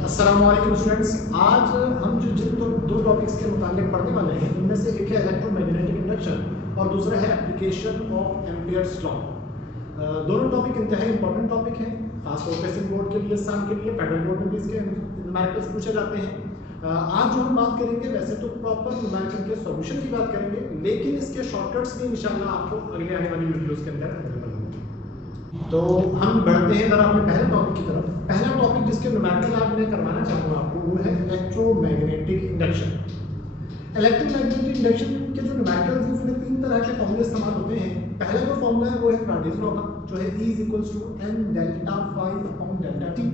अस्सलाम वालेकुम स्टूडेंट्स। आज हम जो जिन दो टॉपिक्स के मुताबिक पढ़ने वाले हैं उनमें से एक है इलेक्ट्रोमैग्नेटिक इंडक्शन और दूसरा है एप्लीकेशन ऑफ एम्पियर्स लॉ। दोनों टॉपिक इंतहाई इंपॉर्टेंट टॉपिक हैं, खासतौर पर सिंध बोर्ड के लिए, सान के लिए, फेडरल बोर्ड में भी इसके न्यूमेरिकल्स पूछे जाते हैं। आज जो हम बात करेंगे वैसे तो प्रॉपर न्यूमेरिकल के सॉल्यूशन की बात करेंगे, लेकिन इसके शॉर्टकट्स भी इंशाल्लाह आपको अगले आने वाली वीडियोस के अंदर अवेलेबल होंगे। तो हम बढ़ते हैं जरा अपने पहले टॉपिक की तरफ। पहला टॉपिक जिसके न्यूमेरिकल आज मैं करवाना चाहूँगा आपको वो है इलेक्ट्रोमैग्नेटिक इंडक्शन। इलेक्ट्रोमैग्नेटिक इंडक्शन के जो न्यूमेरिकल्स हैं उसमें तीन तरह के फॉर्मूले इस्तेमाल होते हैं। पहला जो फॉर्मूला है वो है फैराडेज लॉ का, जो है E = n delta phi upon delta T.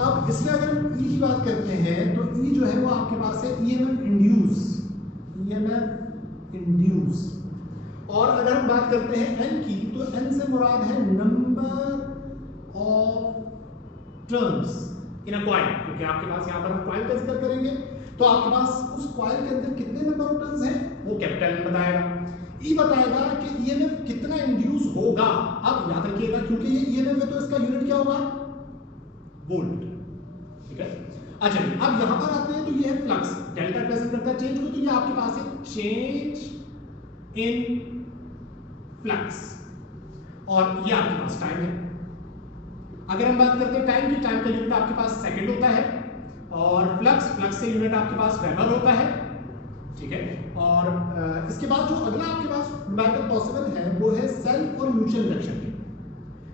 अब इसमें अगर हम E की बात करते हैं तो E जो है वो आपके पास है EMF इंड्यूस। और अगर हम बात करते हैं n की तो n से मुराद है number of turns in a coil, क्योंकि आपके पास यहाँ पर हम कॉइल का जिक्र करेंगे तो आपके पास उस कॉइल के अंदर कितने नंबर ऑफ टर्न्स हैं वो कैपिटल N बताएगा। E बताएगा कि EMF कितना इंड्यूस होगा। अब याद रखिएगा क्योंकि ये EMF है तो इसका यूनिट क्या होगा, वोल्ट। ठीक है, अच्छा अब यहाँ पर आते हैं तो ये है फ्लक्स, डेल्टा रिप्रेजेंट करता है चेंज को, तो ये आपके पास है चेंज इन फ्लक्स, और ये आपके पास टाइम है। अगर हम बात करते हैं टाइम की, टाइम का यूनिट आपके पास सेकंड होता है, और फ्लक्स से यूनिट आपके पास वेबर होता है। ठीक है, और इसके बाद जो अगला आपके पास न्यूमेरिकल पॉसिबल है वो है सेल्फ और म्यूचुअल इंडक्शन की।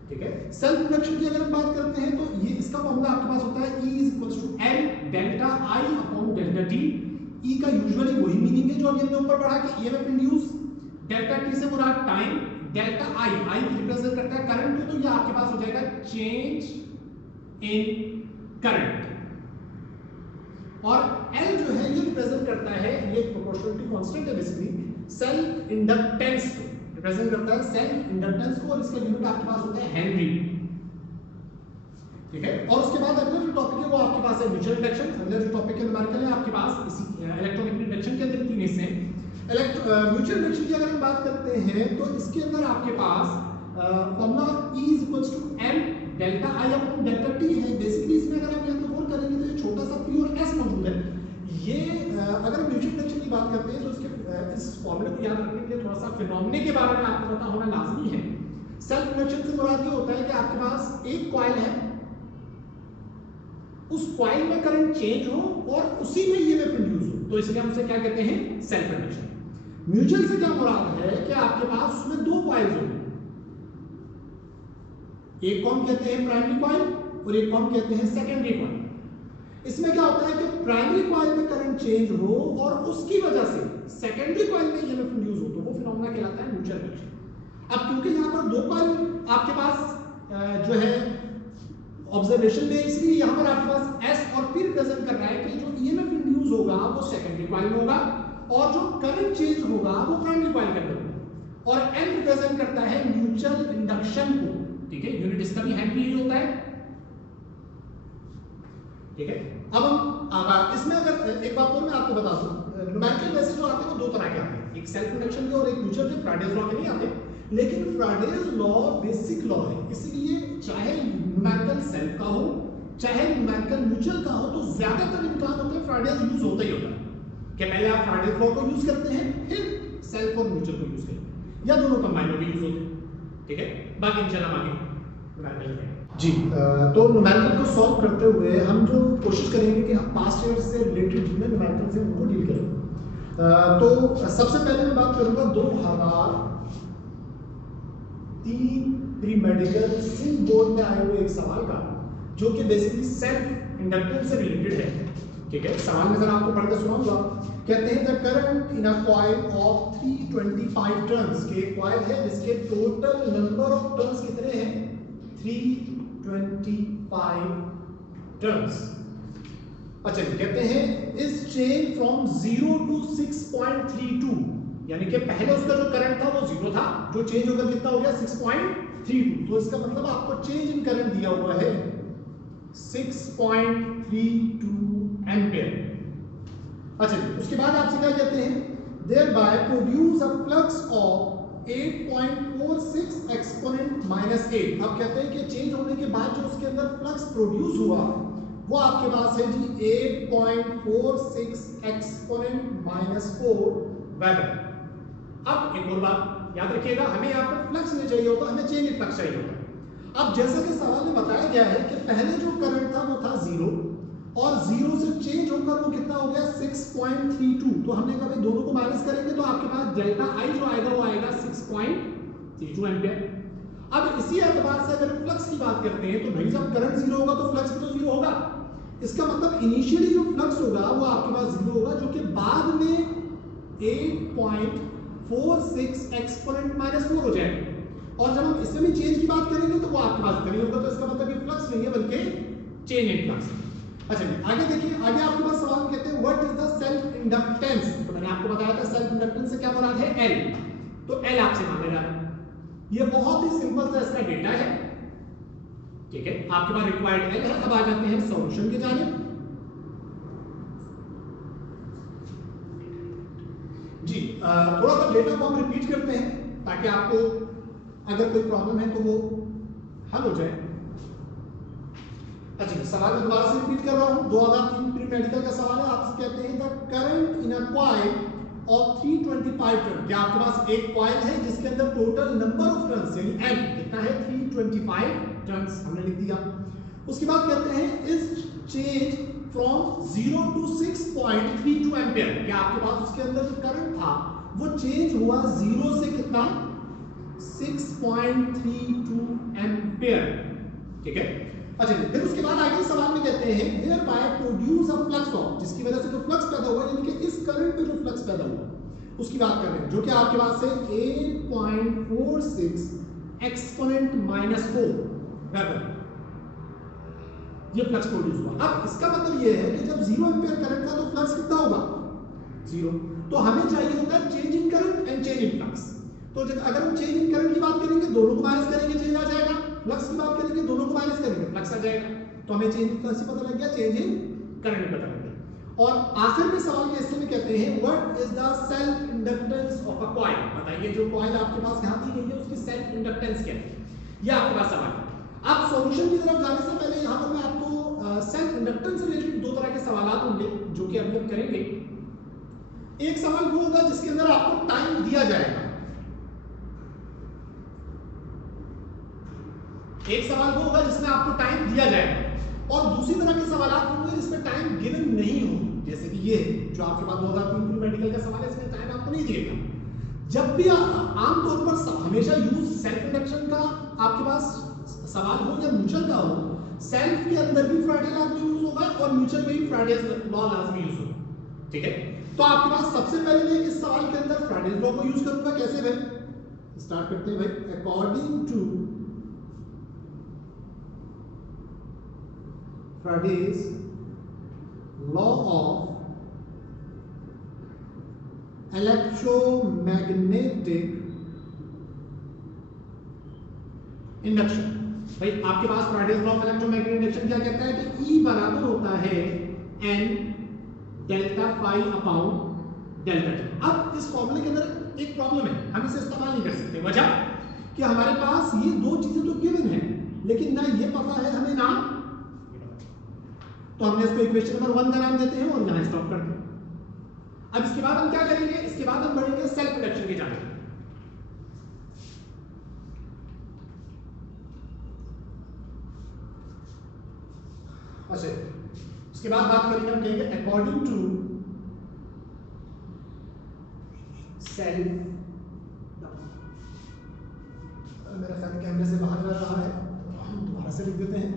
ठीक है, सेल्फ इंडक्शन की अगर हम बात करते हैं तो ये इसका फॉर्मूला आपके पास होता है E = n delta I upon delta t। E का यूजुअली वही मीनिंग है जो अभी हमने ऊपर पढ़ा कि EMF इंड्यूस, डेल्टा t से मुराद टाइम, डेल्टा I रिप्रेजेंट करता है करंट को, तो ये आपके पास हो जाएगा चेंज इन करंट, और L जो है ये रिप्रेजेंट करता है, ये प्रोपोर्शनलिटी कांस्टेंट है बेसिकली, सेल्फ इंडक्टेंस को रिप्रेजेंट करता है, सेल्फ इंडक्टेंस को, और इसका यूनिट आपके पास होता है हेनरी। ठीक है, और उसके बाद अगला जो टॉपिक है वो आपके पास है म्यूचुअल इंडक्शन। अगला जो टॉपिक है न्यूमेरिकल है आपके पास इसी इलेक्ट्रोमैग्नेटिक इंडक्शन के अंदर तीन हिस्से हैं। म्यूचुअल इंडक्शन की अगर हम बात करते हैं तो इसके अंदर आपके पास formula E = n delta I upon delta t है। बेसिकली इसमें अगर आप यहाँ पे गौर करेंगे तो ये छोटा सा p और s मौजूद है। ये अगर म्यूचुअल इंडक्शन की बात करते हैं तो इसके इस फॉर्मूले को याद रखने के लिए थोड़ा सा फिनोमेना के बारे में आपको पता होना लाजमी है। सेल्फ इंडक्शन से मुराद ये होता है कि आपके पास एक कॉइल है, उस कॉइल में करंट चेंज हो और उसी में EMF इंड्यूस हो, तो इसलिए हम उसे क्या कहते हैं, सेल्फ इंडक्शन। म्यूचुअल से क्या मुराद है कि आपके पास उसमें दो कॉइल्स होंगे, एक को हम कहते हैं प्राइमरी कॉइल और एक को हम कहते हैं सेकेंडरी कॉइल। इसमें क्या होता है कि प्राइमरी कॉइल में करंट चेंज हो और उसकी वजह से सेकेंडरी कॉइल में EMF इंड्यूस हो, तो वो फिनोमेना कहलाता है म्यूचुअल इंडक्शन। अब क्योंकि यहाँ पर दो कॉइल आपके पास जो है ऑब्जर्वेशन में, इसलिए यहाँ पर आपके पास S और P रिप्रेजेंट कर रहा है कि जो EMF इंड्यूस होगा वो सेकेंडरी कॉइल में होगा और जो करंट चेंज होगा वो प्राइमरी कॉइल के अंदर होगा, और N रिप्रेजेंट करता है म्यूचुअल इंडक्शन को। ठीक है, यूनिट इसका भी हेनरी ही होता है। ठीक है, अब हम इसमें अगर एक बात और मैं आपको बता दूं, न्यूमेरिकल वैसे जो आते हैं वो दो तरह के आते हैं, एक सेल्फ इंडक्शन के और एक म्यूचुअल के। फैराडेज लॉ के नहीं आते, लेकिन फैराडेज लॉ बेसिक लॉ है, इसलिए चाहे न्यूमेरिकल सेल्फ का हो चाहे न्यूमेरिकल म्यूचुअल का हो, तो ज्यादातर इम्कान होते हैं फैराडेज यूज होता ही होता है कि पहले आप फैराडेज लॉ को यूज करते हैं फिर सेल्फ और म्यूचुअल को यूज करते हैं, या दोनों कंबाइन होकर यूज होते हैं। ठीक है, बाकी इंशाल्लाह आगे न्यूमेरिकल में जी। तो न्यूमेरिकल को सॉल्व करते हुए हम जो कोशिश करेंगे कि हम पास्ट ईयर से रिलेटेड जितने न्यूमेरिकल से उनको डील करें। तो सबसे पहले मैं बात करूंगा 2003 प्री मेडिकल सिंध बोर्ड में आए हुए एक सवाल का, जो कि बेसिकली सेल्फ इंडक्टेंस से रिलेटेड है। ठीक है, सवाल में जरा आपको पढ़ के सुनाऊंगा। कहते हैं the current in a coil of 325 turns, के कॉइल है जिसके टोटल नंबर ऑफ टर्न्स कितने हैं, 325 टर्न्स। अच्छा, कहते हैं इस चेन फ्रॉम 0 to 6.32, यानी कि पहले उसका जो करंट था वो 0 था, जो चेंज होकर कितना हो गया 6.32, तो इसका मतलब आपको चेंज इन करंट दिया हुआ है 6.32 एम्पियर। अच्छा, उसके बाद आपसे क्या कहते हैं, thereby produce a flux of 8.46 exponent -8। अब कहते हैं कि चेंज होने के बाद जो उसके अंदर फ्लक्स प्रोड्यूस हुआ वो आपके पास है जी 8.46 एक्सपोनेंट -4 वेबर। अब एक और बात याद रखिएगा, हमें यहाँ पर फ्लक्स नहीं चाहिए होता, हमें चेंज इन फ्लक्स चाहिए होता। अब जैसा कि सवाल में बताया गया है कि पहले जो करंट था वो था 0 और 0 से चेंज होकर वो कितना हो गया 6.32। तो हमने कहा भाई दोनों को माइनस करेंगे तो आपके पास डेल्टा आई जो आएगा वो आएगा 6.32 एम्पियर। अब इसी एतबार से अगर फ्लक्स की बात करते हैं तो भाई जब करंट 0 होगा तो फ्लक्स भी तो 0 होगा। इसका मतलब इनिशियली जो फ्लक्स होगा वो आपके पास 0 होगा, जो कि बाद में 8.46 एक्सपोनेंट -4 हो जाएगा। और जब हम इसमें भी चेंज की बात करेंगे तो वो आपके पास नहीं होगा, तो इसका मतलब ये फ्लक्स नहीं है बल्कि चेंज इन फ्लक्स। अच्छा आगे देखिए, आगे आपके पास सवाल कहते हैं what is the self inductance. तो मैंने आपको बताया था सेल्फ इंडक्टेंस से क्या मुराद है, एल। तो एल आपसे मांगा जा रहा है। ये बहुत ही सिंपल सा इसका डेटा है, ठीक है। आपके पास रिक्वायर्ड एल है। अब आ जाते हैं सॉल्यूशन की जानिब। जी थोड़ा सा डेटा को हम रिपीट करते हैं ताकि आपको अगर कोई प्रॉब्लम है तो वो हल हो जाए। अच्छा सवाल मैं दोबारा से रिपीट कर रहा हूं, 2003 प्री मेडिकल का सवाल है। आपसे कहते हैं the current in a coil of 325 turn. क्या आपके पास एक कॉइल है जिसके अंदर टोटल नंबर ऑफ टर्न्स यानी एन कितना है 325 टर्न्स, हमने लिख दिया। उसके बाद कहते हैं is change from 0 to 6.32 ampere. क्या आपके पास उसके अंदर जो करंट था वो चेंज हुआ 0 से कितना 6.32 एम्पियर, ठीक है। अच्छा फिर उसके बाद आगे सवाल में कहते हैं thereby produce a flux of, जिसकी वजह से जो फ्लक्स पैदा हुआ यानी कि इस करंट पे जो फ्लक्स पैदा हुआ उसकी बात कर रहे हैं, जो कि आपके पास है 8.46 एक्सपोनेंट -4 वेबर। ये फ्लक्स प्रोड्यूस हुआ। अब इसका मतलब ये है कि जब 0 एम्पियर करंट था तो फ्लक्स कितना होगा 0। तो हमें चाहिए होता है change in current and change in flux. तो अगर हम चेंज इन करंट की बात करेंगे दोनों को माइनस करेंगे चेंज आ जाएगा, फ्लक्स की बात करेंगे दोनों को माइनस करेंगे फ्लक्स आ जाएगा। तो हमें चेंज इन फ्लक्स पता लग गया, चेंज इन करंट पता लग गया। और आखिर में सवाल के हिस्से में कहते हैं what is the self inductance of a coil. बताइए जो कॉइल आपके पास यहां दी गई है उसकी सेल्फ इंडक्टेंस क्या है, ये आपके पास सवाल है। अब सॉल्यूशन की तरफ जाने से पहले यहां पर मैं आपको सेल्फ इंडक्टेंस से रिलेटेड दो तरह के सवाल होंगे जो कि अभी हम करेंगे। एक सवाल वो होगा जिसके अंदर आपको टाइम दिया जाएगा, एक सवाल वो होगा जिसमें आपको टाइम दिया जाएगा, और दूसरी तरह के सवाल होंगे जिसमें टाइम गिवन नहीं होगी, जैसे कि ये जो आपके पास 2003 प्री मेडिकल का सवाल है इसमें टाइम आपको नहीं दिएगा। जब भी आमतौर पर हमेशा यूज सेल्फ इंडक्शन का आपके पास सवाल हो या म्यूचुअल का हो, सेल्फ के अंदर भी फ्राइडे लाजमी यूज होगा और म्यूचुअल में भी फ्राइडे लॉ लाजमी यूज होगा, ठीक है। तो आपके पास सबसे पहले मैं इस सवाल के अंदर फ्राइडे लॉ को यूज करूंगा। कैसे भाई, स्टार्ट करते हैं भाई। According to Faraday's law of electromagnetic induction. भाई आपके पास Faraday's law of electromagnetic induction क्या कहता है कि E बराबर होता है N delta phi upon delta T. अब इस फॉर्मूले के अंदर एक प्रॉब्लम है, हम इसे इस्तेमाल नहीं कर सकते। वजह कि हमारे पास ये दो चीजें तो गिवन है लेकिन ना ये पता है हमें ना, तो हमने इसको इक्वेशन नंबर 1 का नाम देते हैं और यहां स्टॉप करते हैं। अब इसके बाद हम क्या करेंगे, इसके बाद हम बढ़ेंगे सेल्फ इंडक्शन की जानिब। अच्छा इसके बाद बात करेंगे, हम कहेंगे अकॉर्डिंग टू सेल्फ, मेरा ख्याल कैमरे से बाहर जा रहा है, हम दोबारा से लिख देते हैं।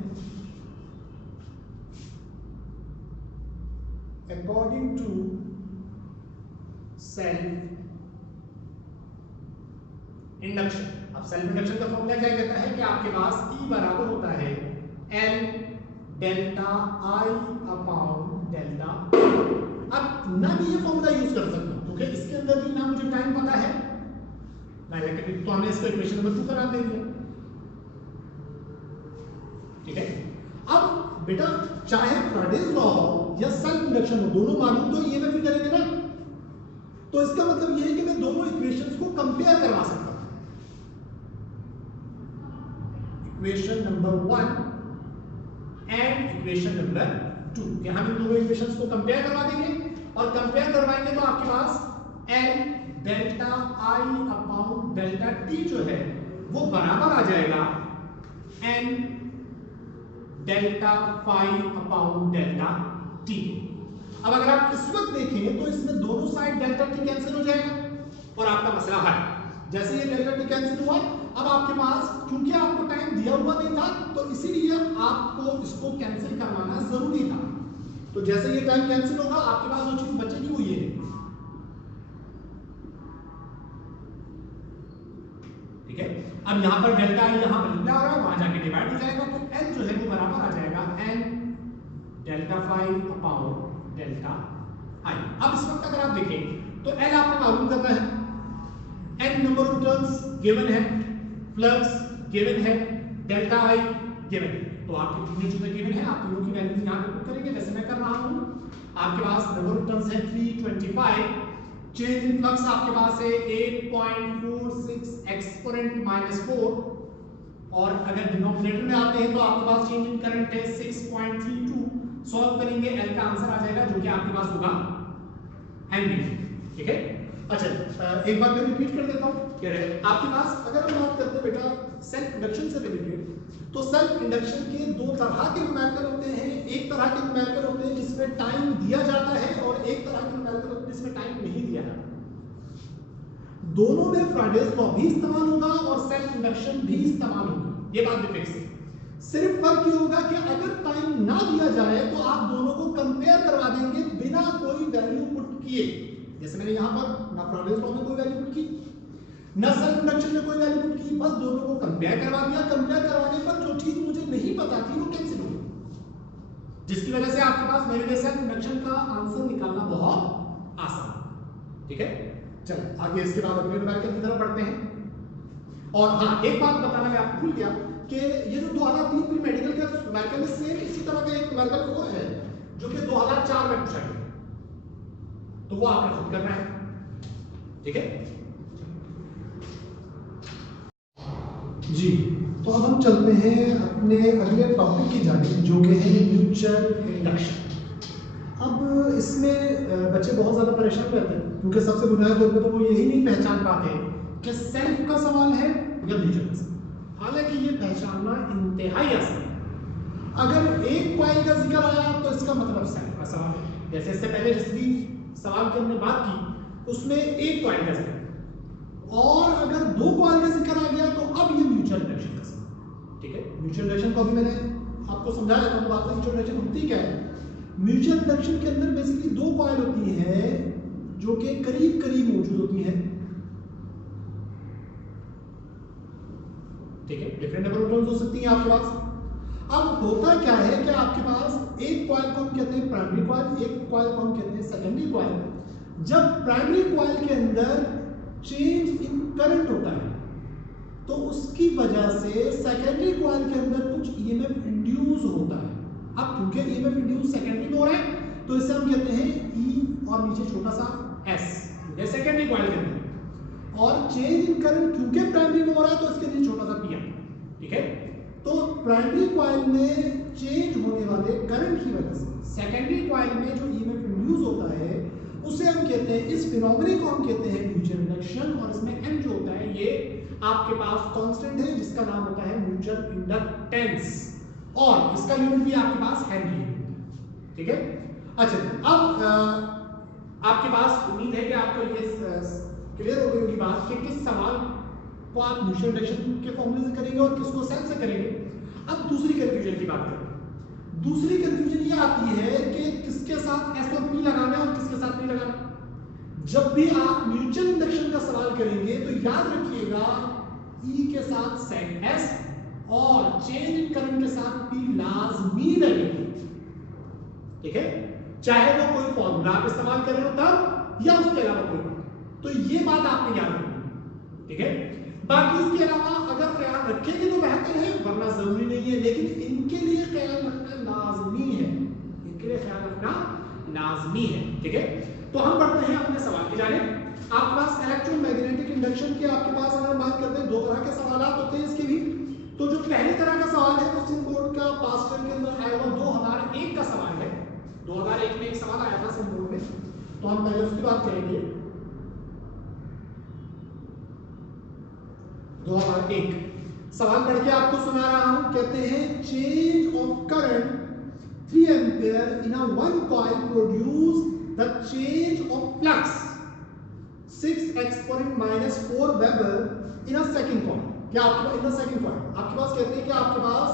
According to self induction. अब सेल्फ इंडक्शन का फॉर्मूला क्या कहता है कि आपके पास E बराबर होता है N delta I upon delta. अब ना भी ये फॉर्मूला यूज कर सकता हूं क्योंकि इसके अंदर भी ना मुझे टाइम पता है ना इलेक्ट्रिक, तो हमने इसको इक्वेशन नंबर 2 का नाम दे दिया, ठीक है। अब बेटा चाहे फ्राइडेज लॉ हो या सेल्फ इंडक्शन हो, दोनों मालूम तो ईएमएफ ही करेंगे ना, तो इसका मतलब ये है कि मैं दोनों इक्वेशंस को कंपेयर करवा सकता हूं। Equation number 1 and equation number 2 कि हम इन दोनों इक्वेशंस को कंपेयर करवा देंगे और कंपेयर करवाएंगे तो आपके पास L delta I upon delta T जो है वो बराबर आ जाएगा N delta phi upon delta T। अब अगर आप इस वक्त देखें तो इसमें दोनों साइड डेल्टा T कैंसिल हो जाएगा और आपका मसला हल। जैसे ये डेल्टा T कैंसिल हुआ, अब आपके पास क्योंकि आपको टाइम दिया हुआ नहीं था तो इसीलिए आपको इसको कैंसिल करवाना जरूरी था। तो जैसे ये टाइम कैंसिल होगा आपके पास जो चीज बचेगी वो ये है, ठीक है। अब यहां पर डेल्टा आई यहां मल्टीप्लाई हो रहा है, वहां जाके डिवाइड हो जाएगा तो L जो है वो बराबर आ जाएगा N delta phi upon delta I। अब इस वक्त अगर आप देखें तो L आपको मालूम करना है, N number of turns given है, फ्लक्स गिवन है, डेल्टा I गिवन है। तो आपके तीनों चीजें गिवन है, आप तीनों की वैल्यूज यहां पे पुट करेंगे जैसे मैं कर रहा हूं। आपके पास नंबर ऑफ टर्न्स है 325, चेंज इन फ्लक्स आपके पास है 8.46 एक्सपोनेंट -4 और अगर डिनोमिनेटर में आते हैं तो आपके पास चेंज इन करंट है 6.32। सॉल्व करेंगे L का आंसर आ जाएगा जो कि आपके पास होगा एम्बियर, ठीक है। अच्छा एक बार मैं रिपीट कर देता हूं कि आपके पास अगर हम बात करते हैं बेटा सेल्फ इंडक्शन से रिलेटेड, तो सेल्फ इंडक्शन के दो तरह के न्यूमेरिकल होते हैं। एक तरह के न्यूमेरिकल होते हैं जिसमें टाइम दिया जाता है और एक तरह के न्यूमेरिकल होते हैं जिसमें टाइम नहीं दिया जाता। दोनों में फ्राइडेज लॉ भी इस्तेमाल होगा और सेल्फ इंडक्शन भी इस्तेमाल होगी, ये बात भी फिक्स है। सिर्फ फर्क ये होगा कि अगर टाइम ना दिया जाए तो आप दोनों को कंपेयर करवा देंगे बिना कोई वैल्यू पुट किए। जैसे मैंने यहां पर ना फ्राइडेज लॉ में कोई वैल्यू पुट की ना सेल्फ इंडक्शन में कोई वैल्यू पुट की, बस दोनों को कंपेयर करवा दिया। कंपेयर करवाने पर जो चीज मुझे नहीं पता थी वो कैंसिल हो गई, जिसकी वजह से आपके पास मेरे लिए सेल्फ इंडक्शन का आंसर निकालना बहुत आसान, ठीक है। चलो आगे इसके बाद अगले न्यूमेरिकल की तरफ बढ़ते हैं। और हाँ एक बात बताना मैं आपको भूल गया कि ये जो 2003 प्री मेडिकल का न्यूमेरिकल है सेम इसी तरह का एक न्यूमेरिकल और है जो कि 2004 में पूछा गया, तो वो आपने खुद करना है, ठीक है जी। तो अब हम चलते हैं अपने अगले टॉपिक की जानिब जो कि है म्यूचुअल इंडक्शन। अब इसमें बच्चे बहुत ज़्यादा परेशान रहते हैं क्योंकि सबसे बुनियादी तौर पर तो वो यही नहीं पहचान पाते कि सेल्फ का सवाल है या म्यूचुअल का सवाल। हालांकि ये पहचानना इंतहाई आसान है। अगर एक कॉइल का जिक्र आया तो इसका मतलब सेल्फ का सवाल है। जैसे इससे पहले जिस भी सवाल की हमने बात की उसमें एक कॉइल का जिक्र, और अगर दो कॉइल का जिक्र आ गया तो अब ये म्यूचुअल इंडक्शन का सवाल, ठीक है। म्यूचुअल इंडक्शन को अभी मैंने आपको समझाया था, तो आपको म्यूचुअल इंडक्शन होती क्या है। म्यूचुअल इंडक्शन के अंदर बेसिकली दो कॉइल होती है जो कि करीब करीब मौजूद होती हैं, ठीक है। डिफरेंट नंबर ऑफ टर्न्स हो सकती हैं आपके पास। अब होता क्या है कि आपके पास एक कॉइल को हम कहते हैं प्राइमरी कॉइल, एक कॉइल को हम कहते हैं सेकेंडरी कॉइल। जब प्राइमरी कॉइल के अंदर चेंज इन करंट होता है तो उसकी वजह से सेकेंडरी कॉइल के अंदर कुछ ईएमएफ इंड्यूस होता है। अब क्योंकि ईएमएफ इंड्यूस सेकेंडरी में हो रहा है तो इसे हम कहते हैं ई और नीचे छोटा सा एस, ये सेकेंडरी कॉइल के अंदर। और चेंज इन करंट क्योंकि प्राइमरी में हो रहा है तो इसके नीचे छोटा सा पी है, ठीक है। तो प्राइमरी कॉइल में चेंज होने वाले करंट की वजह से सेकेंडरी कॉइल में जो ईएमएफ इंड्यूस होता है उसे हम कहते हैं, इस फिनोमेना को हम कहते हैं म्यूचुअल इंडक्शन। और इसमें m जो होता है ये आपके पास कांस्टेंट है जिसका नाम होता है म्यूचुअल इंडक्टेंस और इसका यूनिट भी आपके पास हेनरी है, ठीक है। अच्छा अब आपके पास उम्मीद है कि आपको ये क्लियर हो गई होगी बात कि किस सवाल को आप म्यूचुअल इंडक्शन के फॉर्मूले से करेंगे और किसको सेल से करेंगे। अब दूसरी कंफ्यूजन की बात करें। दूसरी कंफ्यूजन ये आती है कि किसके साथ एस और पी लगाना है और किसके साथ नहीं लगाना। जब भी आप म्यूचुअल इंडक्शन का सवाल करेंगे तो याद रखिएगा ई के साथ सेक एस और चेंज इन करंट के साथ पी लाजमी लगेगा, ठीक है। चाहे वो कोई फॉर्मूला आप इस्तेमाल कर रहे हो तब या उसके अलावा कोई, तो ये बात आपने याद रखनी, ठीक है। बाकी इसके अलावा अगर ख्याल रखेंगे तो बेहतर है वरना जरूरी नहीं है, लेकिन इनके लिए ख्याल रखना लाजमी है, इनके लिए ख्याल रखना लाजमी है, ठीक है। तो हम बढ़ते हैं अपने सवाल की जानिब। आपके पास इलेक्ट्रोमैग्नेटिक इंडक्शन के आपके पास अगर बात करते हैं दो तरह के सवाल होते हैं इसके भी। तो जो पहली तरह का सवाल है वो सिम बोर्ड का पास्ट ईयर के अंदर आया हुआ 2001 का सवाल है। 2001 में एक सवाल आया था सिम बोर्ड में, तो हम पहले उसकी बात करेंगे। 2001 सवाल पढ़ के आपको सुना रहा हूं। कहते हैं change of current 3 ampere in a one coil produce the change of flux 6 exponent -4 weber in a second coil. क्या आपके इन अ सेकंड कॉइल आपके पास कहते हैं कि आपके पास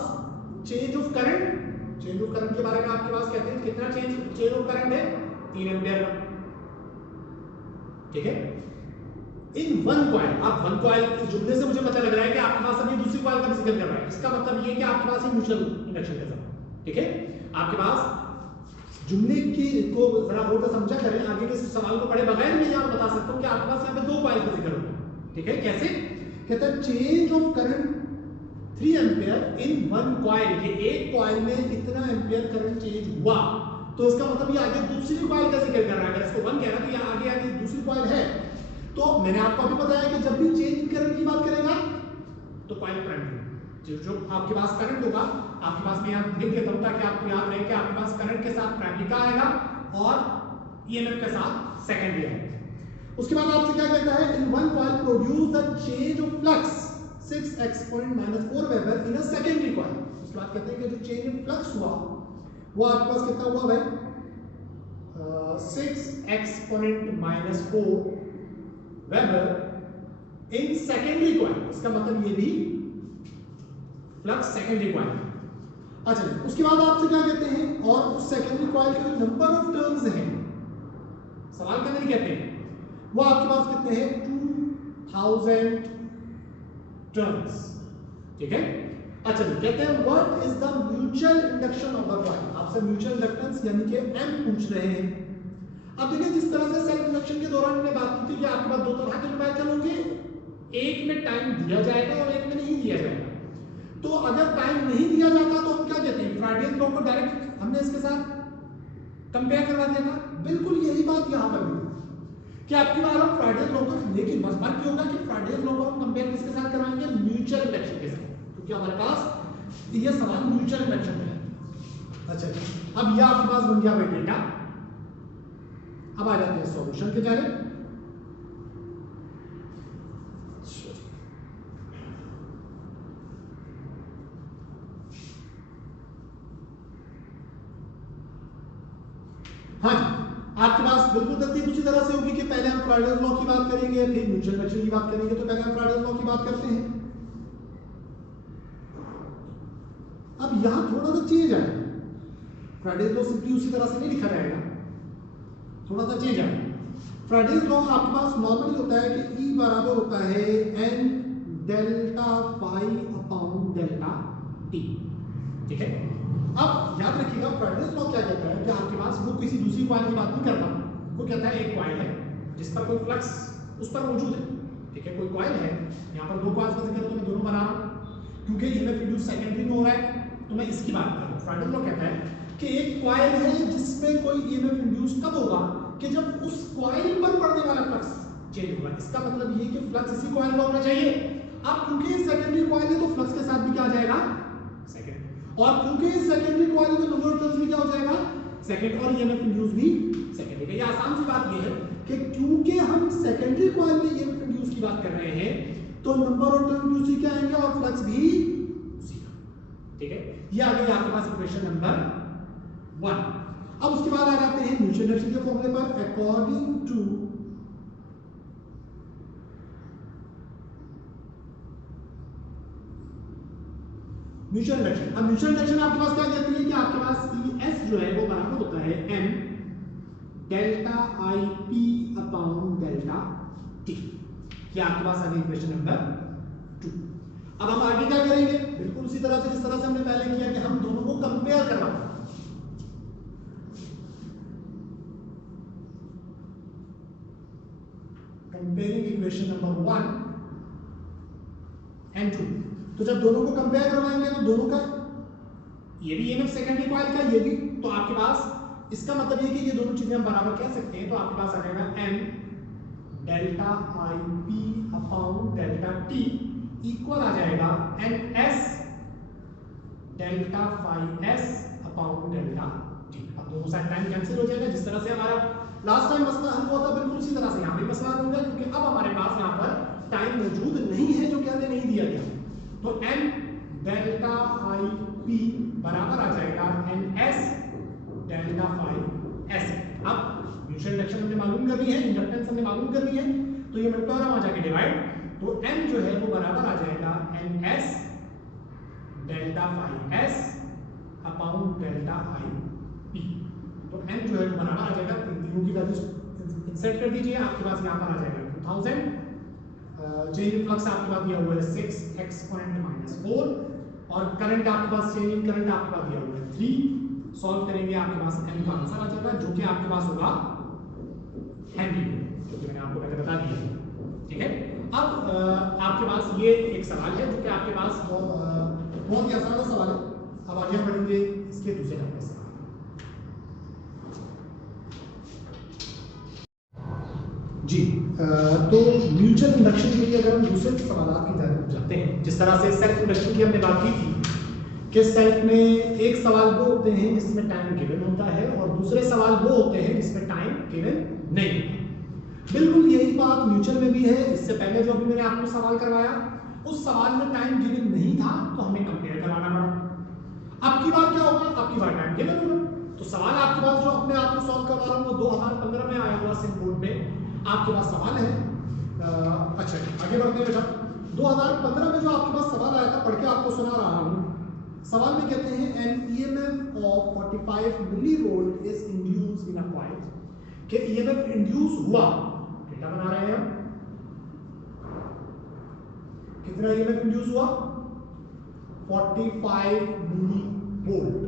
चेंज ऑफ करंट के बारे में आपके पास कहते हैं कितना चेंज ऑफ करंट है 3 एम्पियर का, ठीक है, इन वन कॉइल। अब वन कॉइल इस जुमले से मुझे पता लग रहा है कि आपके पास अभी दूसरी कॉइल का जिक्र कर रहा है। इसका मतलब ये कि आपके पास म्यूचुअल इंडक्शन का सवाल, ठीक है। आपके पास जुमले की को जरा गौर से समझा करें, आगे के सवाल को पढ़े बगैर मैं यहां बता सकता हूं कि आपके पास यहां पे दो कॉइल का जिक्र होगा, ठीक है। कैसे कहता है change of current 3 ampere in one coil, ये एक कॉइल में इतना एम्पियर करंट चेंज हुआ, तो इसका मतलब ये आगे दूसरी कॉइल का जिक्र कर रहा है। अगर इसको 1 कह रहा है तो यहां आगे दूसरी कॉइल है। तो मैंने आपको अभी बताया कि जब भी चेंज करंट की बात करेगा तो कॉइल प्राइमरी, जो आपके पास करंट होगा, आपके पास मैं यहां लिख देता हूं ताकि आपको याद रहे कि आपके पास करंट के साथ प्राइमरी का आएगा और ईएमएफ के साथ सेकेंडरी आएगा। उसके बाद आपसे क्या कहता है in one coil produce the change of flux 6 exponent -4 weber in a secondary coil. उसके बाद कहते हैं कि जो चेंज इन फ्लक्स हुआ वो आपके पास कितना हुआ भाई 6 एक्सपोनेंट -4 वेबर इन सेकेंडरी कॉइल। इसका मतलब ये भी फ्लक्स सेकेंडरी कॉइल। अच्छा, उसके बाद आपसे क्या कहते हैं और उस सेकेंडरी कॉइल के नंबर ऑफ टर्न्स हैं, सवाल के अंदर कहते हैं वो आपके पास कितने हैं 2000 टर्न्स, ठीक है। अच्छा, कहते हैं what is the mutual induction of the coil. आपसे म्यूचुअल इंडक्टेंस यानी कि एम पूछ रहे हैं। अब देखिए जिस तरह से सेल्फ इंडक्शन के दौरान मैंने बात की थी कि आपके पास दो तरह के न्यूमेरिकल होंगे, एक में टाइम दिया जाएगा और एक में नहीं दिया जाएगा। तो अगर टाइम नहीं दिया जाता तो हम क्या कहते हैं फ्राइडेज लॉ को डायरेक्ट हमने इसके साथ कंपेयर करवा दिया था। बिल्कुल यही बात यहां पर भी कि आपकी बार हम फ्राइडेज लॉ को, लेकिन बस बात ये होगा कि फ्राइडेज लॉ को हम कंपेयर किसके साथ करवाएंगे म्यूचुअल इंडक्शन के साथ, क्योंकि हमारे पास ये सवाल म्यूचुअल इंडक्शन में है। अच्छा, अब ये आपके पास बन गया भाई डेटा। अब आ जाते हैं सॉल्यूशन के जाने। हाँ जी, आपके पास बिल्कुल तरतीब उसी तरह से होगी कि पहले हम फ्राइडेज लॉ की बात करेंगे, फिर म्यूचुअल इंडक्शन की बात करेंगे। तो पहले हम फ्राइडेज लॉ की बात करते हैं। अब यहां थोड़ा सा चेंज आएगा, फ्राइडेज लॉ सिंपली उसी तरह से नहीं लिखा जाएगा, थोड़ा सा चेंज आएगा। फ्राइडेज लॉ आपके पास नॉर्मली होता है कि E बराबर होता है n delta phi upon delta t, ठीक है। अब याद रखिएगा फ्राइडेज लॉ क्या कहता है कि आपके पास वो किसी दूसरी कॉइल की बात नहीं करता, वो कहता है एक कॉइल है जिस पर कोई फ्लक्स उस पर मौजूद है, ठीक है। कोई कॉइल है, यहाँ पर दो कॉइल्स का जिक्र तो मैं दोनों बना रहा हूँ क्योंकि ईएमएफ इंड्यूस सेकेंडरी में हो रहा है, तो मैं इसकी बात कर रहा हूँ। फ्राइडेज लॉ कहता है कि एक कॉइल है जिसमें कोई ईएमएफ इंड्यूस कब होगा कि जब उस कॉइल पर पड़ने वाला फ्लक्स चेंज होगा। इसका मतलब ये कि फ्लक्स इसी कॉइल में होना चाहिए। अब क्योंकि सेकेंडरी कॉइल है तो फ्लक्स के साथ भी क्या आ जाएगा सेकेंड, और क्योंकि सेकेंडरी कॉइल है तो नंबर ऑफ टर्न्स भी क्या हो जाएगा सेकेंड, और ईएमएफ इंड्यूस भी सेकेंडरी। ये आसान सी बात ये है कि क्योंकि हम सेकेंडरी कॉइल में ईएमएफ इंड्यूस की बात कर रहे हैं तो नंबर ऑफ टर्न भी उसी के आएंगे और फ्लक्स भी उसी का, ठीक है। ये आ गई आपके पास इक्वेशन नंबर 1। अब उसके बाद आ जाते हैं म्यूचुअल इंडक्शन के फॉर्मूले पर। अकॉर्डिंग टू म्यूचुअल इंडक्शन, अब म्यूचुअल इंडक्शन आपके पास क्या कहती है कि आपके पास ES जो है वो बराबर होता है M delta IP upon delta T। ये आपके पास आ गई इक्वेशन नंबर 2। अब हम आगे क्या करेंगे, बिल्कुल उसी तरह से जिस तरह से हमने पहले किया कि हम दोनों को कंपेयर करवाएंगे। Comparing equation number 1 and 2। तो जब दोनों को कंपेयर करवाएंगे तो दोनों का ये भी ईएमएफ सेकेंडरी कॉइल का ये भी, तो आपके पास इसका मतलब ये कि ये दोनों चीजें हम बराबर कह सकते हैं। तो आपके पास आ जाएगा M delta IP upon delta T equal आ जाएगा N S delta phi S upon delta T. अब दोनों साइड टाइम कैंसिल हो जाएगा। जिस तरह से हमारा लास्ट टाइम मसला हल हुआ था, बिल्कुल उसी तरह से यहाँ भी मसला हल होगा, क्योंकि अब हमारे पास यहाँ पर टाइम मौजूद नहीं है जो कि हमें नहीं दिया गया। तो एन डेल्टा फाई पी बराबर आ जाएगा N S delta phi s. अब म्यूचुअल इंडक्शन हमने मालूम करनी है, इंडक्टेंस हमने मालूम करनी है, तो ये मिलता आ जाके डिवाइड, तो n जो है वो बराबर आ जाएगा N S delta phi S upon delta I p. तो n जो है वो बराबर आ जाएगा, तीनों की वैल्यूज इंसर्ट कर दीजिए, आपके पास यहाँ पर आ जाएगा 2000। चेंज इन फ्लक्स आपके पास दिया हुआ है 6 एक्सपोनेंट -4 और करंट आपके पास चेंज इन करंट आपके पास दिया हुआ है 3। सॉल्व करेंगे आपके पास n का आंसर आ जाएगा जो कि आपके पास होगा हेनरी, जो कि मैंने आपको पहले बता दिया है। ठीक है, अब आपके पास ये एक सवाल है जो कि आपके पास बहुत ही आसान सवाल है। अब आगे हम बढ़ेंगे इसके दूसरे नंबर से। जी तो म्यूचुअल इंडक्शन के लिए अगर हम दूसरे सवाल की तरफ जाते हैं, जिस तरह से सेल्फ इंडक्शन की हमने बात की थी कि सेल्फ में एक सवाल वो होते हैं जिसमें टाइम गिवन होता है और दूसरे सवाल वो होते हैं जिसमें टाइम गिवन नहीं होता। बिल्कुल यही बात म्यूचुअल में भी है। इससे पहले जो अभी मैंने आपको सवाल करवाया उस सवाल में टाइम गिवन नहीं था, तो हमें कंपेयर कराना पड़ा। अब की बार क्या होगा, अब की बार टाइम गिवन होगा। तो सवाल आपके पास जो अपने आप को सॉल्व करवा रहा हूँ वो 2015 में आया हुआ सिम बोर्ड में आपके पास सवाल है। अच्छा आगे बढ़ते हैं बेटा। 2015 में जो आपके पास सवाल आया था, पढ़ के आपको सुना रहा हूँ। सवाल में कहते हैं an EMF of 45 millivolt is induced in a coil, कि ईएमएफ इंड्यूस हुआ, डेटा बना रहे हैं हम, कितना ईएमएफ इंड्यूस हुआ 45 millivolt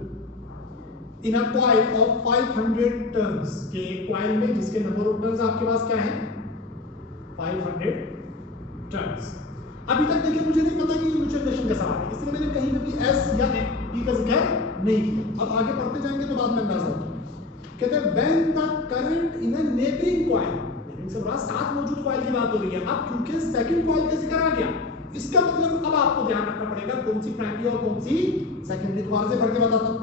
in a coil of 500 turns, के कॉइल में जिसके नंबर ऑफ टर्न्स आपके पास क्या है 500 टर्न्स। अभी तक देखिए मुझे नहीं पता कि ये म्यूचुअल इंडक्शन का सवाल है, इसलिए मैंने कहीं पे भी एस या पी का जिक्र नहीं किया। अब आगे पढ़ते जाएंगे तो बाद में अंदाजा होगा। कहते हैं when the current in a neighbouring coil, neighbouring से बड़ा साथ मौजूद कॉइल की बात हो रही है। अब क्योंकि सेकंड कॉइल का जिक्र आ गया, इसका मतलब अब आपको ध्यान रखना पड़ेगा कौन सी प्राइमरी और कौन सी सेकेंडरी। दोबारा से पढ़ के बताता हूं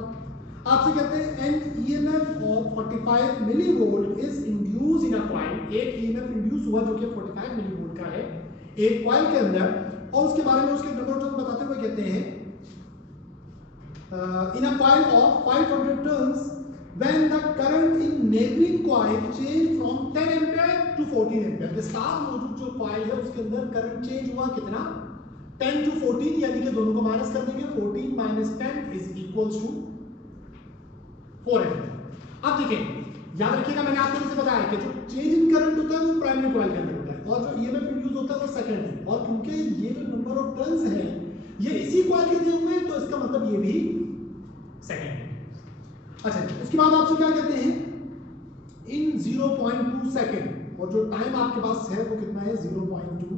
आपसे। कहते हैं an EMF of 45 millivolt is induced in a coil, एक ईएमएफ इंड्यूस हुआ जो कि 45 मिलीवोल्ट का है एक कॉइल के अंदर, और उसके बारे में उसके नंबर ऑफ टर्न्स बताते हुए कहते हैं in a coil of 500 turns when the current in neighboring coil change from 10 ampere to 14 ampere, के साथ मौजूद जो कॉइल है उसके अंदर करंट चेंज हुआ कितना 10 to 14, यानी कि दोनों को माइनस कर देंगे, 14 minus 10 is equals to 4 ampere। अब देखिए याद रखिएगा मैंने आपको जैसे बताया कि जो चेंज इन करंट होता है वो प्राइमरी कॉइल के अंदर होता है और जो ईएमएफ इंड्यूस होता है वो सेकेंडरी, और क्योंकि ये जो नंबर ऑफ टर्न्स है ये इसी कॉइल के दिए हुए हैं तो इसका मतलब ये भी सेकेंडरी। अच्छा उसके बाद आपसे क्या कहते हैं इन 0.2 सेकेंड, और जो टाइम आपके पास है वो कितना है 0.2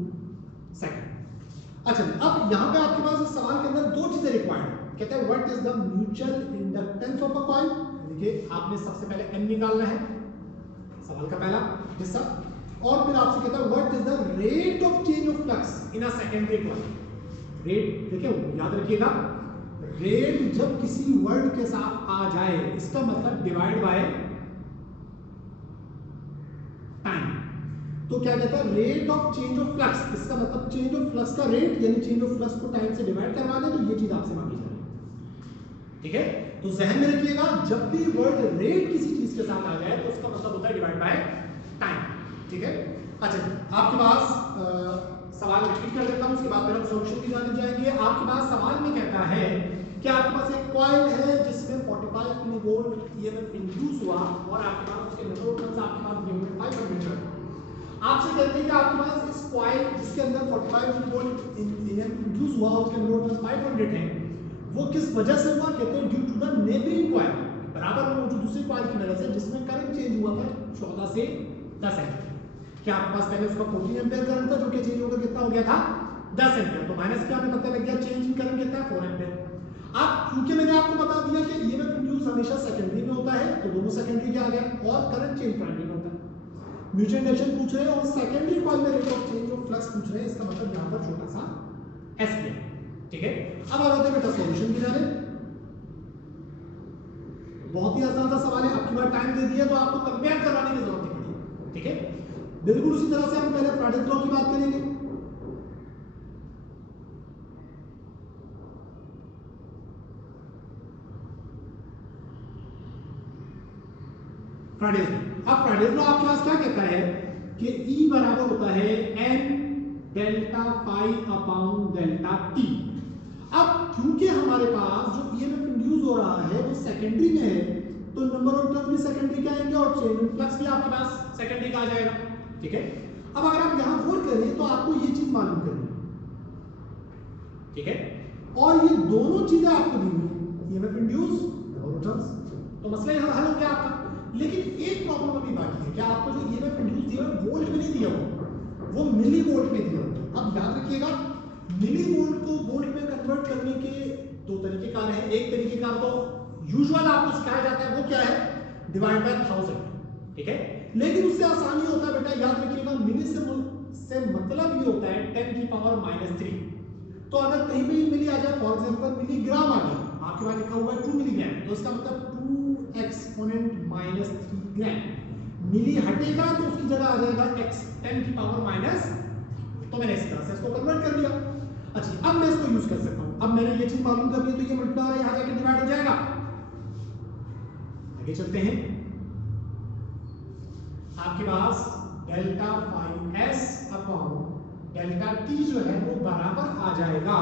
सेकेंड। अच्छा अब यहाँ पे आपके पास इस सवाल के अंदर दो चीजें रिक्वायर्ड है। कहते हैं what is the mutual inductance of a coil, देखिए आपने सबसे पहले n निकालना है सवाल का पहला हिस्सा, और फिर आपसे कहता है what is the rate of change of flux in a secondary coil. Rate देखिए याद रखिएगा, रेट जब किसी वर्ड के साथ आ जाए इसका मतलब डिवाइड बाय टाइम। तो क्या कहता है rate of change of flux, इसका मतलब चेंज ऑफ फ्लक्स का रेट, यानी चेंज ऑफ फ्लक्स को टाइम से डिवाइड करवा दे, तो ये चीज आपसे मांगी जा रही है। ठीक है, तो जहन में रखिएगा जब भी वर्ड रेट किसी चीज के साथ आ जाए तो उसका मतलब होता है डिवाइड बाय टाइम। ठीक है, अच्छा आपके पास सवाल रिपीट कर देता हूं, उसके बाद फिर हम सॉल्यूशन की जाने जाएंगे। आपके पास सवाल में कहता है कि आपके पास एक कॉइल है जिसमें 45 मिलीवोल्ट ईएमएफ इंड्यूस हुआ और आपके पास उसके नंबर ऑफ टर्न्स आपके पास दिए हुए 500। आपसे कहते हैं कि आपके पास इस कॉइल जिसके अंदर 45 मिलीवोल्ट ईएमएफ इंड्यूस हुआ और उसके नंबर ऑफ टर्न्स 500 हैं, वो किस वजह से हुआ। कहते हैं due to the neighbouring coil, बराबर में मौजूद दूसरी कॉइल की वजह से जिसमें करंट चेंज हुआ था 14 से 10 एम्पीयर। क्या आपके पास पहले उसका 14 एम्पीयर करंट था जो कि चेंज होकर कितना हो गया था 10 एम्पीयर, तो माइनस क्या हमें पता लग गया चेंज इन करंट कितना है 4 एम्पीयर। अब क्योंकि मैंने आपको बता दिया कि ईएमएफ इंड्यूस हमेशा सेकेंडरी में होता है तो दोनों सेकेंडरी के आ गए और करंट चेंज प्राइमरी में होता है। म्यूचुअल इंडक्शन पूछ रहे हैं और सेकेंडरी कॉइल में rate of change of flux पूछ रहे हैं, इसका मतलब यहाँ पर छोटा सा एस किया, ठीक है। अब आ जाते हैं बेटा सॉल्यूशन की जाने। बहुत ही आसान सा सवाल है, आपकी बार टाइम दे दिया तो आपको कंपेयर करवाने की जरूरत नहीं पड़ी, ठीक है। बिल्कुल उसी तरह से हम पहले फ्राइडेज लॉ की बात करेंगे। फ्राइडेज लॉ, अब फ्राइडेज लॉ आपके पास क्या कहता है कि E बराबर होता है n delta phi upon delta T. अब क्योंकि हमारे पास जो ईएमएफ इंड्यूस हो रहा है वो सेकेंडरी में है, तो नंबर ऑफ टर्न भी सेकेंडरी का आएंगे और चेन फ्लक्स भी आपके पास सेकेंडरी का आ जाएगा, ठीक है। अब अगर आप यहां गौर करें तो आपको ये चीज मालूम करनी है, ठीक है। और ये दोनों चीजें आपको दी हुई, EMF induce, number of turns, तो मसला यहां हल हो गया आपका। लेकिन एक प्रॉब्लम अभी बाकी है, क्या आपको जो ईएमएफ इंड्यूस दिया है वोल्ट में नहीं दिया हुआ, वो मिली वोल्ट में दिया हुआ। अब याद रखिएगा मिली वोल्ट को वोल्ट में कन्वर्ट करने के दो तरीकेकार हैं। एक तरीकेकार तो यूजुअल आपको सिखाया जाता है, वो क्या है, डिवाइड बाय 1000, ठीक है। लेकिन उससे आसानी होता है बेटा, याद रखिएगा मिली से मतलब ये होता है 10 की पावर -3। तो अगर कहीं पे मिली आ जाए, फॉर एग्जांपल मिलीग्राम आ गया, आपके पास लिखा हुआ है 2 मिलीग्राम, तो इसका मतलब 2 एक्सपोनेंट -3 ग्राम। मिली हटेगा तो उसकी जगह आ जाएगा x 10 की पावर माइनस, तो मैंने इस तरह से इसको कन्वर्ट कर दिया। अच्छा, अब मैं इसको यूज कर सकता हूं। अब मैंने ये चीज मालूम कर ली तो ये मल्टीप्लाई यहां जाके डिवाइड हो जाएगा। आगे चलते हैं, आपके पास delta phi S upon delta T जो है वो बराबर आ जाएगा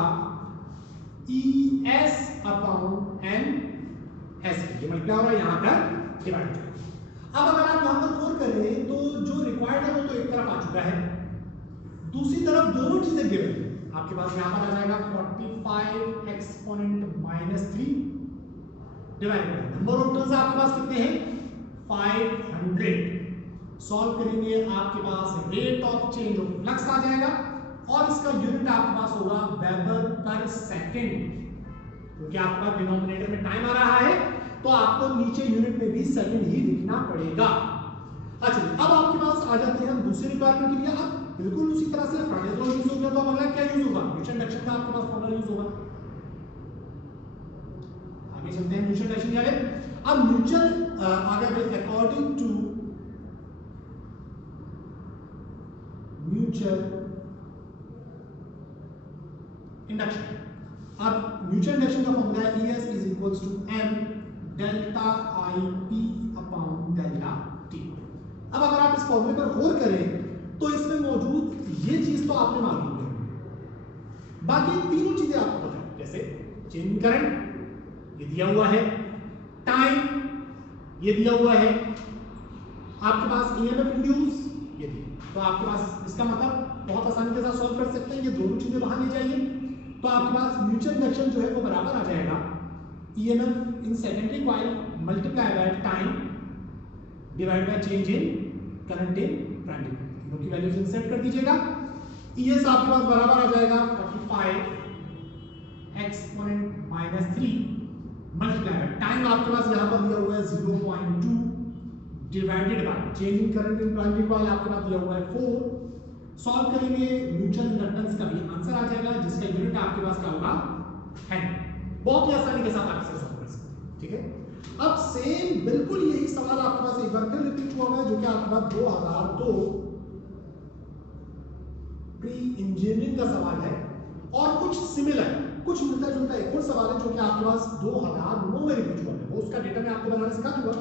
E S upon N S. ये मल्टीप्लाई हो रहा है, यहां पर डिवाइड हो जाएगा। अब अगर आप यहां पर गौर करें तो जो रिक्वायर्ड है वो तो एक तरफ आ चुका है, दूसरी तरफ दोनों चीजें गिवन है। आपके पास यहां पर आ जाएगा 45 exponent -3 divide by number of turns आपके पास कितने हैं, 500। सॉल्व करेंगे, आपके पास rate of change of flux आ जाएगा और इसका यूनिट आपके पास होगा वेबर पर सेकंड, क्योंकि आपके पास डिनोमिनेटर में टाइम आ रहा है तो आपको नीचे यूनिट में भी सेकंड ही लिखना पड़ेगा। अच्छा, अब आपके पास आ जाते हैं हम दूसरी रिक्वायरमेंट के लिए। अब बिल्कुल उसी तरह से फ्राइडेज लॉ यूज हो गया, तो अब अगला क्या यूज होगा, म्यूचुअल इंडक्शन का आपके पास फॉर्मूला यूज होगा। आगे चलते हैं म्यूचुअल इंडक्शन क्या है। अब म्यूचुअल अगर अकॉर्डिंग टू म्यूचुअल इंडक्शन, अब म्यूचुअल इंडक्शन का फॉर्मूला है ES is equals to m delta IP upon delta T। अब अगर आप इस फॉर्मूले पर गौर करें तो इसमें मौजूद ये चीज तो आपने मालूम है, बाकी तीनों चीजें आपको पता है, जैसे चेंज करंट ये दिया हुआ है, टाइम ये दिया हुआ है, आपके पास EMF इंड्यूस ये दिया। तो आपके पास इसका मतलब बहुत आसानी के साथ सॉल्व कर सकते हैं, ये दोनों चीजें बाहर ले जाइए तो आपके पास म्यूचुअल इंडक्शन जो है वो बराबर आ जाएगा EMF in secondary coil multiply by time divide by change in current in primary coil. तीनों की वैल्यूज इंसर्ट कर दीजिएगा। ES आपके पास बराबर आ जाएगा 45 एक्सपोनेंट -3 मल्टीप्लाई बाय टाइम आपके पास यहां पर दिया हुआ है 0.2 divided by change in current in primary coil आपके पास दिया हुआ है 4। सॉल्व करेंगे, म्यूचुअल इंडक्टेंस का भी आंसर आ जाएगा जिसका यूनिट आपके पास क्या होगा, हेनरी। बहुत ही आसानी के साथ आप इसे सॉल्व कर सकते हैं, ठीक है। अब सेम बिल्कुल यही सवाल आपके पास एक बार फिर रिपीट हुआ है, जो कि आपके पास 2002 प्री इंजीनियरिंग का सवाल है और कुछ सिमिलर, कुछ मिलता जुलता एक और सवाल है जो कि आपके पास 2009 में रिपीट हुआ है। वो उसका डेटा मैं आपको बनाना सिखा दूंगा।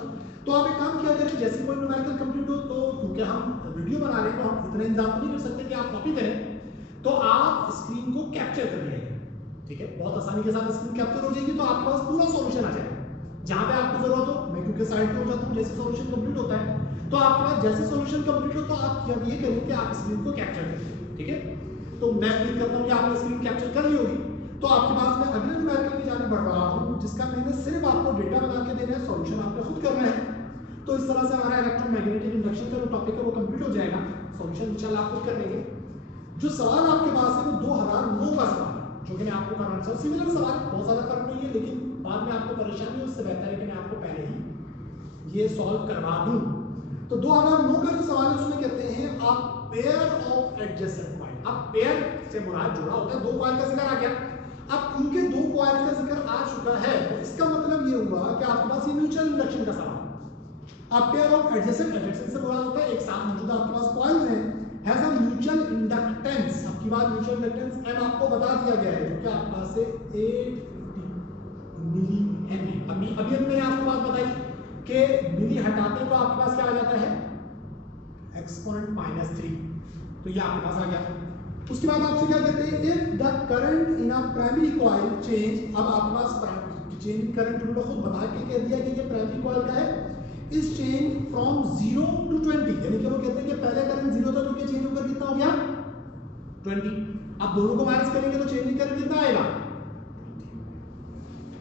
तो आप एक काम किया करें, जैसे कोई न्यूमेरिकल कंप्लीट हो तो क्योंकि हम वीडियो बना रहे हैं तो हम इतना इंतजाम नहीं कर सकते कि आप कॉपी करें, तो आप स्क्रीन को कैप्चर कर लेंगे, ठीक है। बहुत आसानी के साथ स्क्रीन कैप्चर हो जाएगी तो आपके पास पूरा सॉल्यूशन आ जाएगा। जहां पे आपको जरूरत हो, मैं क्योंकि साइड पे हो जाता हूं जैसे सॉल्यूशन कंप्लीट होता है, तो आपके पास जैसे सॉल्यूशन कंप्लीट हो तो आप ये करें कि आप स्क्रीन को कैप्चर करें, ठीक है। तो मैं क्लिक करता हूं कि आपने स्क्रीन कैप्चर कर ली होगी, तो आपके पास मैं अगले न्यूमेरिकल की जाने बढ़ रहा हूं जिसका मैंने सिर्फ आपको डेटा बना के देना है, सॉल्यूशन आपने खुद करना है। तो इस तरह से हमारा इलेक्ट्रोमैग्नेटिक इंडक्शन का जो टॉपिक है वो कंप्लीट हो जाएगा। सॉल्यूशन इंशाल्लाह आप खुद कर लेंगे। जो सवाल आपके पास है वो 2009 का सवाल है, जो कि मैं आपको करना चाहूँ। सिमिलर सवाल, बहुत ज़्यादा फर्क नहीं है, लेकिन बाद में आपको परेशानी हो उससे बेहतर है कि मैं आपको पहले ही ये सॉल्व करवा दूँ। तो 2009 का जो सवाल है उसमें कहते हैं आप पेयर ऑफ एडजेसेंट पॉइंट, अब पेयर से मुराद जुड़ा होता है, दो कॉइल का जिक्र आ गया। अब उनके दो कॉइल का जिक्र आ चुका है, तो इसका मतलब ये हुआ कि आपके पास ये म्यूचुअल इंडक्शन का सवाल। अब पेयर ऑफ एडजेसेंट, एडजेसेंट से मुराद होता है एक साथ मौजूद आपके पास कॉइल्स हैं, हैज अ म्यूचुअल इंडक्टेंस। अब की बात म्यूचुअल इंडक्टेंस एम आपको बता दिया गया है, जो कि आपके पास से 850 मिली हेनरी। अभी हमने आपको बात बताई कि मिली हटाते हैं तो आपके पास क्या आ जाता है, एक्सपोनेंट -3, तो ये आपके पास आ गया। उसके बाद आपसे क्या कहते हैं, if the current in a primary coil change. अब आपके पास चेंज करंट उन्होंने खुद बता के कह दिया कि ये प्राइमरी कॉइल का है, इज चेंज फ्रॉम 0 to 20, यानी कि वो कहते हैं कि पहले करंट 0 था, तो क्या चेंज होकर कितना हो गया 20। अब दोनों को माइनस करेंगे तो चेंजिंग करंट कितना आएगा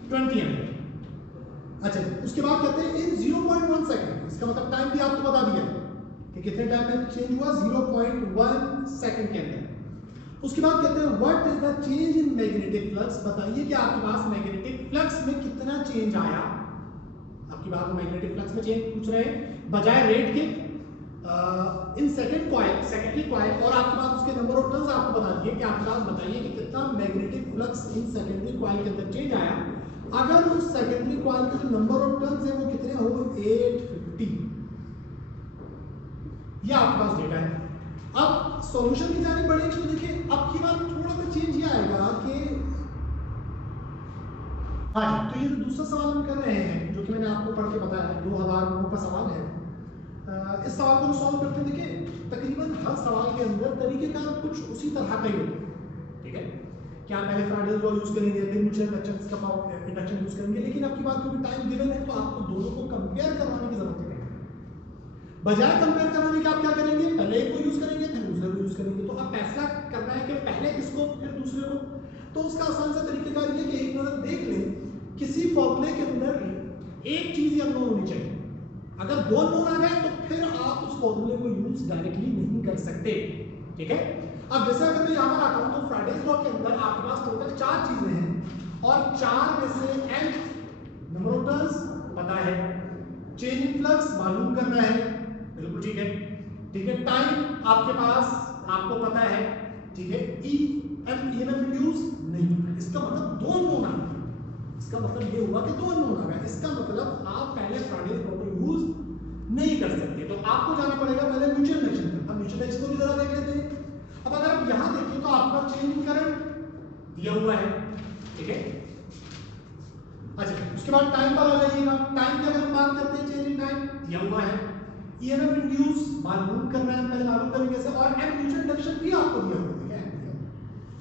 20 एम्पीयर। अच्छा, उसके बाद कहते हैं इन 0.1 सेकंड, इसका मतलब टाइम भी आपको बता दिया कि कितने टाइम में चेंज हुआ, 0.1 सेकंड के अंदर। उसके बाद कहते हैं what is the change in magnetic flux, बताइए कि आपके पास मैग्नेटिक फ्लक्स में कितना चेंज आया। आपकी बात मैग्नेटिक फ्लक्स में चेंज पूछ रहे हैं बजाय रेट के in second coil, secondary coil, और आपके पास उसके नंबर ऑफ टर्न्स आपको बता दिए कि आपके पास बताइए कि कितना magnetic flux in secondary coil के अंदर चेंज आया। अगर उस सेकेंडरी कॉइल के जो नंबर ऑफ टर्न्स है वो कितने हो, 850, ये आपके पास डेटा है। अब सॉल्यूशन की जाने पड़ेगी, तो देखिए अब की बात थोड़ा सा चेंज ये आएगा कि हाँ जी, तो ये जो दूसरा सवाल हम कर रहे हैं, जो कि मैंने आपको पढ़ के बताया है, 2009 का सवाल है। इस सवाल को सॉल्व करते हैं, देखिए तकरीबन हर सवाल के अंदर तरीकेकार कुछ उसी तरह का ही होता है, ठीक है। क्या पहले फ्राइडेज लॉ यूज करेंगे, फिर म्यूचुअल इंडक्शन यूज करेंगे, लेकिन आपकी बात क्योंकि टाइम गिवन है तो आपको दोनों को कंपेयर करवाने की जरूरत है। बजाय कंपेयर करने के आप क्या करेंगे, पहले एक को यूज करेंगे फिर दूसरे को यूज करेंगे। तो अब फैसला करना है कि पहले किसको फिर दूसरे को, तो उसका आसान सा तरीकेकार ये कि एक नजर देख लें, किसी फॉर्मूले के अंदर एक चीज या अननोन होनी चाहिए। अगर दो अननोन आ गए तो फिर आप उस फॉर्मूले को यूज डायरेक्टली नहीं कर सकते, ठीक है। अब जैसे अगर मैं यहाँ पर आता हूँ तो फ्राइडेज लॉ के अंदर आपके पास टोटल 4 चीजें हैं और 4 में से n नंबर ऑफ टर्न्स पता है, चेंज इन फ्लक्स मालूम करना है, बिल्कुल ठीक है, ठीक है। टाइम आपके पास आपको पता है, ठीक है। EMF इंड्यूस नहीं, इसका मतलब दो अननोन आ गए। इसका मतलब ये हुआ कि दो अननोन आ गए, इसका मतलब आप पहले फ्राइडेज लॉ को यूज नहीं कर सकते, तो आपको जाना पड़ेगा पहले म्यूचुअल इंडक्शन पर। अब म्यूचुअल इंडक्शन को भी जरा देख लेते हैं। अब अगर आप यहां देखिए तो आपका चेंज इन करंट दिया हुआ है, ठीक है। अच्छा, उसके बाद टाइम पर आ जाइएगा। टाइम की अगर हम बात करते हैं, चेंज इन टाइम दिया हुआ है, EMF इंड्यूस मालूम करना है, पहले मालूम करेंगे कैसे, और एम म्यूचुअल इंडक्शन भी आपको दिया हुआ है,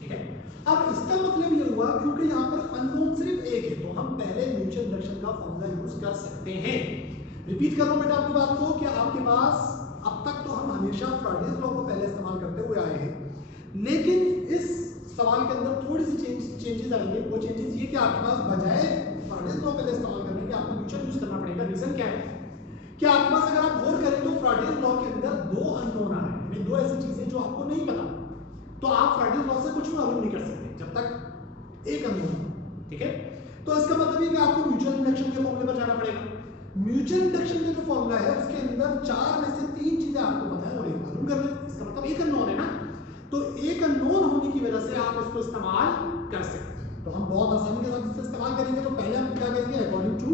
ठीक है। अब इसका मतलब ये हुआ क्योंकि यहाँ पर अननोन सिर्फ एक है, तो हम पहले म्यूचुअल इंडक्शन का फॉर्मूला यूज कर सकते हैं। रिपीट कर रहा हूं बेटा आपकी बात को कि आपके पास अब तक तो हम हमेशा फ्राइडेज लॉ को पहले इस्तेमाल करते हुए आए हैं, लेकिन इस सवाल के अंदर थोड़ी सी चेंजेस आएंगे। वो चेंजेस ये कि आपके पास बजाय फ्राइडेज लॉ पहले इस्तेमाल करने के आपको म्यूचुअल यूज करना पड़ेगा। रीजन क्या है कि आपके पास अगर आप गौर करें तो फ्राइडेज लॉ के अंदर दो अननोन आ रहे हैं, दो ऐसी चीजें जो आपको नहीं पता, तो आप फ्राइडेज लॉ से कुछ भी मालूम नहीं कर सकते जब तक एक अननोन हो, ठीक है। तो इसका मतलब ये कि आपको म्यूचुअल इंडक्शन के फॉर्मूले पर जाना पड़ेगा। म्यूचुअल इंडक्शन का जो फॉर्मूला है उसके अंदर 4 में से 3 चीजें आपको पता है और एक मालूम करना है, इसका मतलब एक अननोन है ना, तो एक अननोन होने की वजह से आप इसको इस्तेमाल कर सकते हैं। तो हम बहुत आसानी के साथ इसको इस्तेमाल करेंगे। तो पहले हम क्या करेंगे, अकॉर्डिंग टू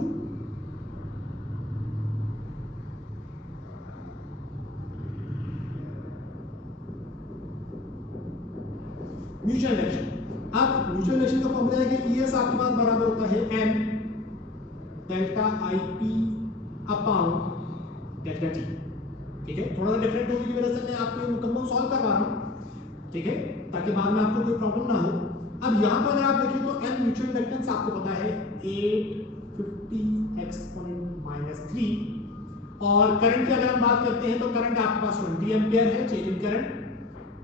म्यूचुअल इंडक्शन। अब म्यूचुअल इंडक्शन का फॉर्मूला है कि ES आपके पास बराबर होता है M delta IP upon delta T, ठीक है। थोड़ा सा डिफरेंट होने की वजह से मैं आपको मुकम्मल सॉल्व करवा रहा हूं, ठीक है, ताकि बाद में आपको कोई प्रॉब्लम ना हो। अब यहां पर अगर आप देखिए तो M म्यूचुअल इंडक्टेंस आपको पता है 850 एक्सपोनेंट -3, और करंट की अगर हम बात करते हैं तो करंट आपके पास 20 एम्पियर है, चेंज इन करंट।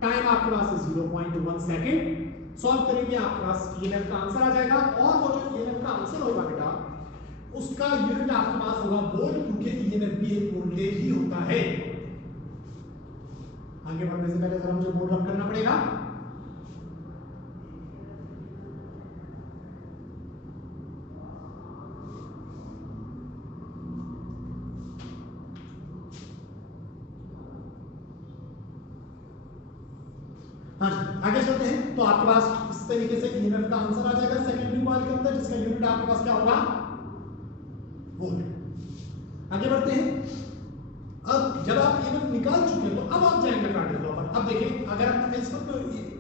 टाइम आपके पास है 0.1 सेकंड। सॉल्व करेंगे आपके पास EMF का आंसर आ जाएगा, और वो जो EMF का आंसर होगा बेटा उसका यूनिट आपके पास होगा वोल्ट, क्योंकि EMF भी एक वोल्टेज ही होता है। आगे बढ़ने से पहले जरा मुझे बोर्ड रब करना पड़ेगा। हाँ जी, आगे चलते हैं। तो आपके पास इस तरीके से ईएमएफ का आंसर आ जाएगा सेकेंडरी कॉइल के अंदर, जिसका यूनिट आपके पास क्या होगा, वोल्ट। आगे बढ़ते हैं। अब जब आप ईएमएफ निकाल चुके हैं तो अब आप जाएंगे फैराडेज लॉ पर। अब देखिए, अगर आप इस वक्त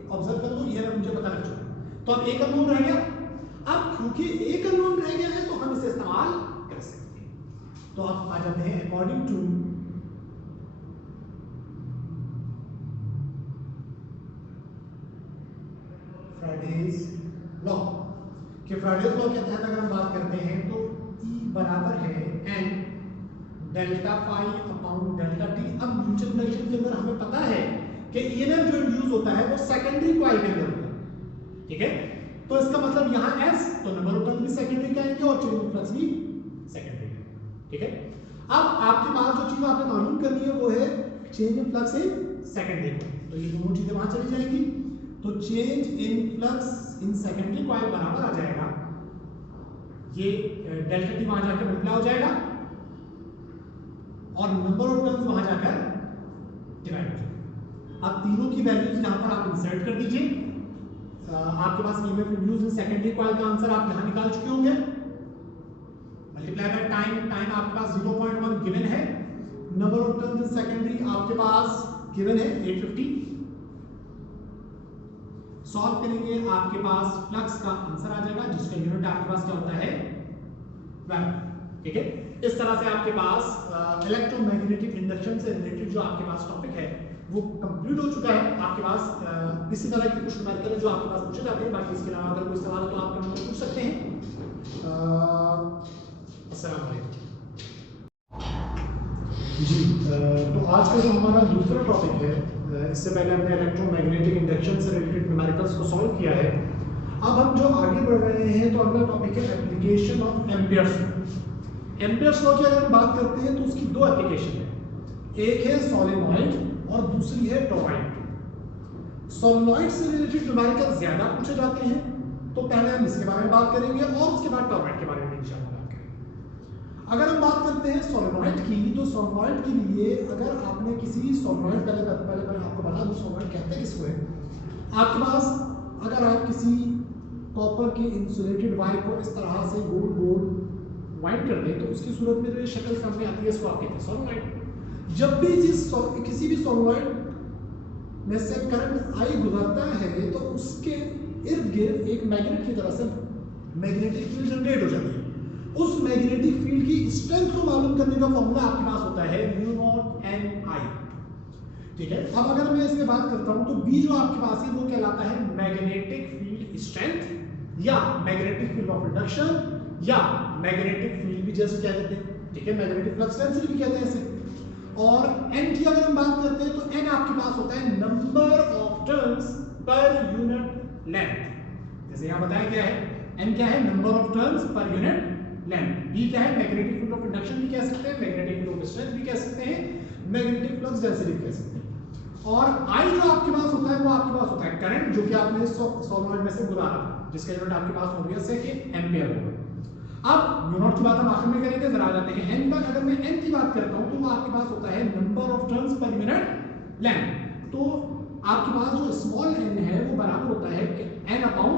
ऑब्जर्व कर लो, ईएमएफ मुझे पता लग चुका है, तो अब एक अननोन रह गया। अब क्योंकि एक अननोन रह गया है तो हम इसे इस्तेमाल कर सकते हैं। तो आप आ जाते हैं अकॉर्डिंग टू फैराडेज लॉ, कि फैराडेज लॉ के तहत अगर हम बात करते हैं तो E बराबर है n delta phi upon delta T. अब म्यूचुअल इंडक्शन के अंदर हमें पता है कि ईएमएफ जो इंड्यूस होता है वो सेकेंडरी कॉइल के अंदर होता है, ठीक है। तो इसका मतलब यहाँ S, तो नंबर ऑफ टर्न भी सेकेंडरी का आएंगे और चेंज इन फ्लक्स भी सेकेंडरी का, ठीक है। अब आपके पास जो चीज आपने मालूम करनी है वो है change in flux in secondary coil. तो ये दोनों चीजें वहां चली जाएंगी। तो change in flux in secondary coil बराबर आ जाएगा, ये डेल्टा टी वहां जाकर मल्टीप्लाई हो जाएगा और नंबर ऑफ टर्न्स वहां जाकर डिवाइड हो जाएगा। अब तीनों की वैल्यूज यहां पर आप इंसर्ट कर दीजिए। आपके पास EMF induced in secondary coil का आंसर आप यहां निकाल चुके होंगे, मल्टीप्लाई बाय टाइम। टाइम आपके पास 0.1 गिवन है। Number of turns in secondary आपके पास गिवन है 850। सॉल्व करेंगे, आपके पास फ्लक्स का आंसर आ जाएगा, जिसका यूनिट आपके पास क्या होता है, वैट, ठीक है। इस तरह से आपके पास इलेक्ट्रोमैग्नेटिक इंडक्शन से रिलेटेड जो आपके पास टॉपिक है वो कंप्लीट हो चुका है। आपके पास इसी तरह के कुछ न्यूमेरिकल है जो आपके पास पूछे जाते हैं। बाकी इसके अलावा अगर कोई सवाल हो तो आप कमेंट पूछ सकते हैं। अस्सलाम वालेकुम जी। तो आज का जो हमारा दूसरा टॉपिक है, इससे पहले हमने इलेक्ट्रोमैग्नेटिक इंडक्शन से रिलेटेड न्यूमेरिकल्स को सॉल्व किया है। अब हम जो आगे बढ़ रहे हैं तो अगला टॉपिक है application of Ampere's law. Ampere's law की अगर हम बात करते हैं तो उसकी दो एप्लीकेशन है, एक है सोलेनॉइड और दूसरी है टॉरॉइड। सोलेनॉइड से रिलेटेड न्यूमेरिकल ज्यादा पूछे जाते हैं, तो पहले हम इसके बारे में बात करेंगे और उसके बाद टॉरॉइड के बारे में इंशाल्लाह बात करेंगे। अगर हम बात करते हैं सोलेनॉइड की, तो सोलेनॉइड के लिए अगर आपने किसी सोलेनॉइड, पहले मैं आपको बता दूं सोलेनॉइड कहते किसको है। आपके पास अगर आप किसी कॉपर की इंसुलेटेड वायर को इस तरह से गोल गोल वाइंड कर दें तो उसकी सूरत में जो ये शक्ल सामने आती है इसको आप कहते हैं सोलेनॉइड। जब भी किसी भी सोलेनॉइड में से करंट आई गुजरता है तो उसके इर्द गिर्द एक मैग्नेट की तरह से मैग्नेटिक फील्ड जनरेट हो जाती है। उस मैग्नेटिक फील्ड की स्ट्रेंथ को मालूम करने का फॉर्मूला आपके पास होता है म्यू नॉट एन आई, ठीक है। अब अगर मैं इसमें बात करता हूं तो बी जो आपके पास है वो कहलाता है मैग्नेटिक फील्ड स्ट्रेंथ या मैग्नेटिक फील्ड ऑफ इंडक्शन या मैग्नेटिक फील्ड भी जैसे कह देते हैं, ठीक है। मैग्नेटिक फ्लक्स डेंसिटी भी कहते हैं इसे। और एन की अगर हम बात करते हैं तो एन आपके पास होता है number of turns per unit length. जैसे यहां बताया गया है, एन क्या है, number of turns per unit length. B क्या है, मैग्नेटिक फील्ड ऑफ इंडक्शन भी कह सकते हैं, मैग्नेटिक फील्ड ऑफ स्ट्रेंथ भी कह सकते हैं, मैग्नेटिक फ्लक्स डेंसिटी भी कह सकते हैं। और आई जो आपके पास होता है वो आपके पास होता है करंट, जो कि आपने सोलेनॉइड में से गुजारा था, जिसका यूनिट आपके पास हो गया सेकंड एम्पियर होगा। अब म्यू नॉट की बात हम आखिर में करेंगे, जरा आ जाते हैं एन पर। अगर मैं एन की बात करता हूं तो वो आपके पास होता है number of turns per unit length. तो आपके पास जो स्मॉल एन है वो बराबर होता है एन अपॉन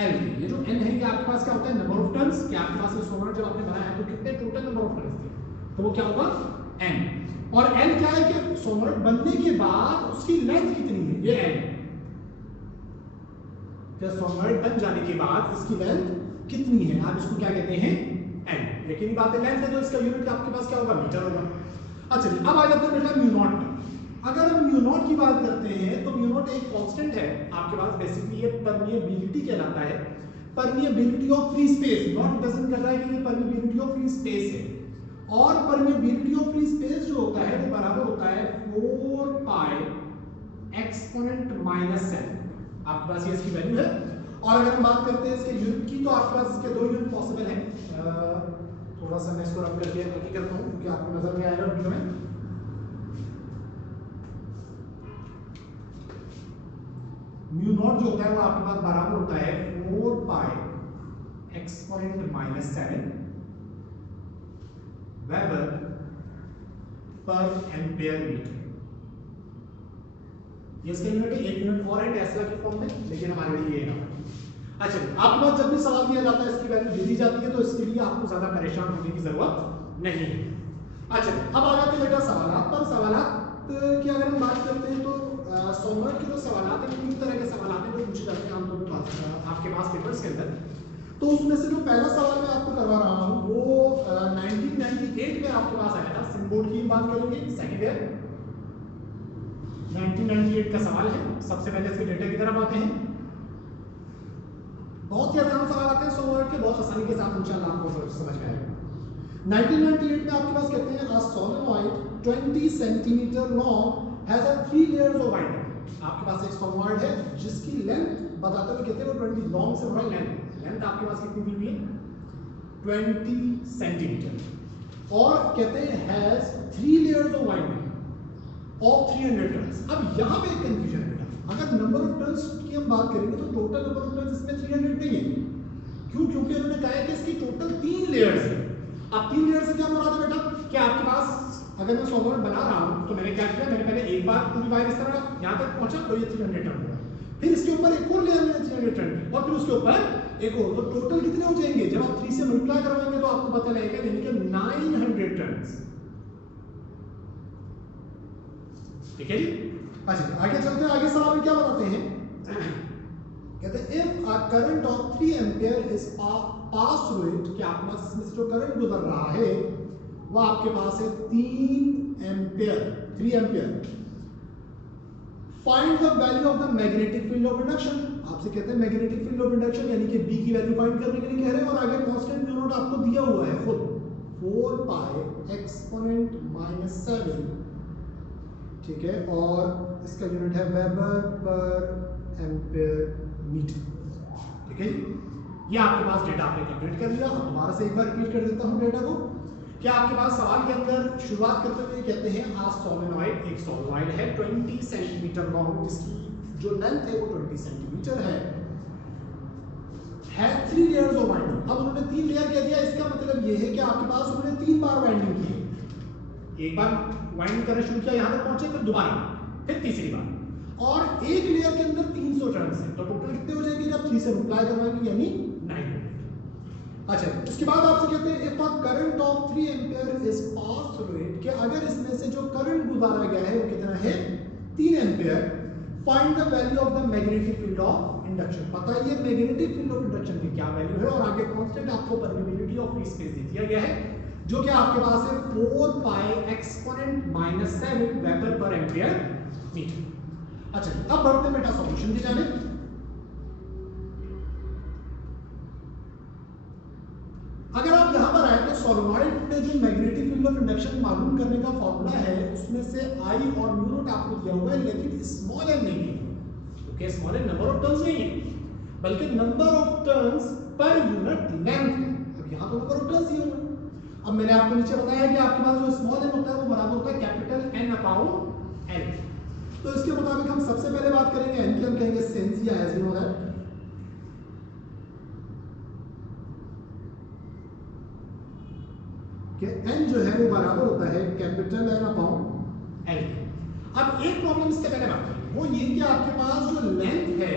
एल के। ये जो एन है ये आपके पास क्या होता है, नंबर ऑफ टर्न्स, कि आपके पास ये सोलेनॉइड जब आपने बनाया है तो कितने टोटल नंबर ऑफ टर्न्स थे, तो वो क्या होगा एन। और एन क्या है कि सोलेनॉइड बनने के बाद उसकी लेंथ कितनी है, ये एन। सोलेनॉइड बन जाने के बाद इसकी लेंथ कितनी है, आप इसको क्या कहते हैं, एन। लेकिन ये बात है लेंथ है तो इसका यूनिट आपके पास क्या होगा, मीटर होगा। अच्छा जी, अब आ जाते हैं बेटा म्यू नॉट पर। अगर हम म्यू नॉट की बात करते हैं तो म्यू नॉट एक कांस्टेंट है आपके पास, बेसिकली ये परमिएबिलिटी कहलाता है, permeability of free space. Not present कर रहा है कि ये परमिएबिलिटी ऑफ फ्री स्पेस है, और परमिएबिलिटी ऑफ फ्री स्पेस जो होता है वो बराबर होता है 4 पाई एक्सपोनेंट माइनस 7। आपके पास ये इसकी वैल्यू है। और अगर हम बात करते हैं इसके यूनिट की तो आपके पास इसके दो यूनिट पॉसिबल हैं। थोड़ा सा मैं इसको रब करके बाकी करता हूं क्योंकि आपको नजर नहीं आएगा वीडियो में। म्यू नॉट जो होता है वो आपके पास बराबर होता है 4 पाई exponent minus 7 weber per ampere metre. ये इसका यूनिट है, 1 यूनिट और है टेस्ला की फॉर्म में, लेकिन हमारे लिए ये है। अच्छा, आपके पास जब भी सवाल दिया जाता है इसकी वैल्यू दे दी जाती है, तो इसके लिए आपको ज्यादा परेशान होने की जरूरत नहीं है। अच्छा, अब आ जाते हैं बेटा सवालात पर। सवालात की अगर हम बात करते हैं तो सोमवार के जो सवालात हैं, तीन तरह के सवालात हैं जो पूछे जाते हैं आमतौर पर आपके पास पेपर्स के अंदर। तो उसमें से जो पहला सवाल मैं आपको करवा रहा हूँ वो 1998 में आपके पास आया था। सिम बोर्ड की बात करेंगे, सेकेंड ईयर 1998 का सवाल है। सबसे पहले इसके डेटा की तरफ आते हैं। बहुत ही आसान सवाल आते हैं 100 वर्ड के, बहुत आसानी के साथ इंशाल्लाह आपको समझ में आएगा। 1998 में आपके पास कहते हैं a solenoid 20 centimetre long has a 3 layers of winding. आपके पास एक सोलेनॉइड है जिसकी लेंथ बताते हुए कहते हैं वो 20, लॉन्ग से बड़ा लेंथ आपके पास कितनी दी हुई है 20 सेंटीमीटर, और कहते हैं has 3 layers of winding of 300 turns. अब यहाँ पे एक कंफ्यूजन है, अगर नंबर ऑफ टर्न्स की हम बात करेंगे तो टोटल नंबर ऑफ टर्न्स इसमें 300 नहीं है। क्यों? क्योंकि उन्होंने कहा है कि इसकी टोटल 3 लेयर्स है। अब 3 लेयर से क्या मुराद है बेटा, कि आपके पास अगर मैं सोलेनॉइड बना रहा हूं तो मैंने क्या किया, मैंने पहले एक बार पूरी वायर इस तरह यहां तक पहुंचा तो ये 300 टर्न हुआ, फिर इसके ऊपर एक और लेयर मैंने 300 टर्न की, और फिर उसके ऊपर एक और, तो टोटल कितने हो जाएंगे जब आप 3 से मल्टीप्लाई करवाएंगे तो आपको पता लगेगा, यानी कि 900 टर्न्स। ठीक है जी। अच्छा, आगे चलते हैं। आगे सवाल में क्या बताते हैं, कहते हैं if a current of 3 ampere is pass through it, कि आपके पास इसमें से जो करंट गुजर रहा है वो आपके पास है 3 ampere, 3 ampere. Find the value of the magnetic field of induction. आपसे कहते हैं मैग्नेटिक फील्ड ऑफ इंडक्शन यानी कि बी की वैल्यू फाइंड करने के लिए कह रहे हैं, और आगे कांस्टेंट म्यू नॉट आपको दिया हुआ है खुद 4 पाई एक्सपोनेंट माइनस 7, ठीक है, और इसका यूनिट है वेबर पर एम्पीयर मीटर। ठीक है, ये आपके पास डेटा आपने कैलकुलेट कर लिया। दोबारा से एक बार रिपीट कर देता हूं डेटा को। क्या आपके पास सवाल के अंदर शुरुआत करते हुए कहते हैं आ सोलेनॉइड, एक सोलेनॉइड है 20 सेंटीमीटर लॉन्ग, जिसकी जो लेंथ है वो 20 सेंटीमीटर है 3 लेयर्स ऑफ वाइंडिंग। अब उन्होंने 3 लेयर कह दिया, इसका मतलब ये है कि आपके पास उन्होंने 3 बार वाइंडिंग की है। एक बार वाइंडिंग करना शुरू किया, यहां तक पहुंचे, फिर दोबारा, फिर तीसरी बार, और एक लेयर के अंदर 300 टर्न्स है, तो टोटल कितने हो जाएंगे जब 3 से मल्टीप्लाई करवाएंगे, यानी 900। अच्छा, इसके बाद आपसे कहते हैं if a current of 3 ampere is pass through it, कि अगर इसमें से जो करंट गुजारा गया है वो कितना है 3 ampere, find the value of the magnetic field of induction. बताइए मैग्नेटिक फील्ड ऑफ इंडक्शन की क्या वैल्यू है, और आगे कांस्टेंट आपको परमिटिविटी ऑफ फ्री स्पेस दे दिया गया है जो कि आपके पास है 4 पाई एक्सपोनेंट माइनस 7 वेबर पर एम्पीयर मीटर। अच्छा, अब बढ़ते हैं बेटा सॉल्यूशन की जानिब। अगर आप यहां पर आए तो सोलेनॉइड में जो मैग्नेटिक फील्ड ऑफ इंडक्शन मालूम करने का फॉर्मूला है उसमें से आई और म्यू नॉट आपको दिया हुआ है, लेकिन स्मॉल एन नहीं है, क्योंकि small n number of turns नहीं है बल्कि number of turns per unit length है। अब यहां तो नंबर ऑफ टर्न्स दिए हुए हैं। अब मैंने आपको नीचे बताया कि आपके पास जो स्मॉल एन होता है वो बराबर होता है कैपिटल एन अपॉन एल। तो इसके मुताबिक हम सबसे पहले बात करेंगे एन की, हम कहेंगे सिंस या एज यू नो दैट कि एन जो है वो बराबर होता है कैपिटल एन अपॉन एल। अब एक प्रॉब्लम इससे पहले बात करें, वो ये कि आपके पास जो लेंथ है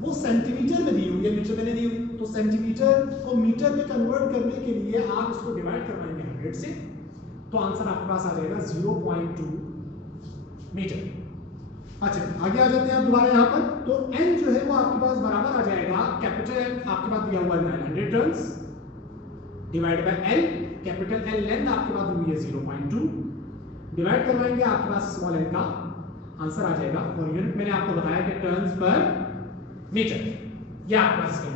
वो सेंटीमीटर में दी हुई है, मीटर में नहीं दी हुई, तो सेंटीमीटर को मीटर में कन्वर्ट करने के लिए आप इसको डिवाइड करवाएंगे 100 से, तो आंसर आपके पास आ जाएगा 0.2 मीटर। अच्छा, आगे आ जाते हैं आप दोबारा यहाँ पर, तो n जो है वो आपके पास बराबर आ जाएगा कैपिटल N आपके पास दिया हुआ है 900 turns divide by L, capital L length आपके पास हुई है 0.2, डिवाइड करवाएंगे आपके पास स्मॉल n का आंसर आ जाएगा, और यूनिट मैंने आपको बताया कि टर्न्स पर मीटर, ये आपके पास है।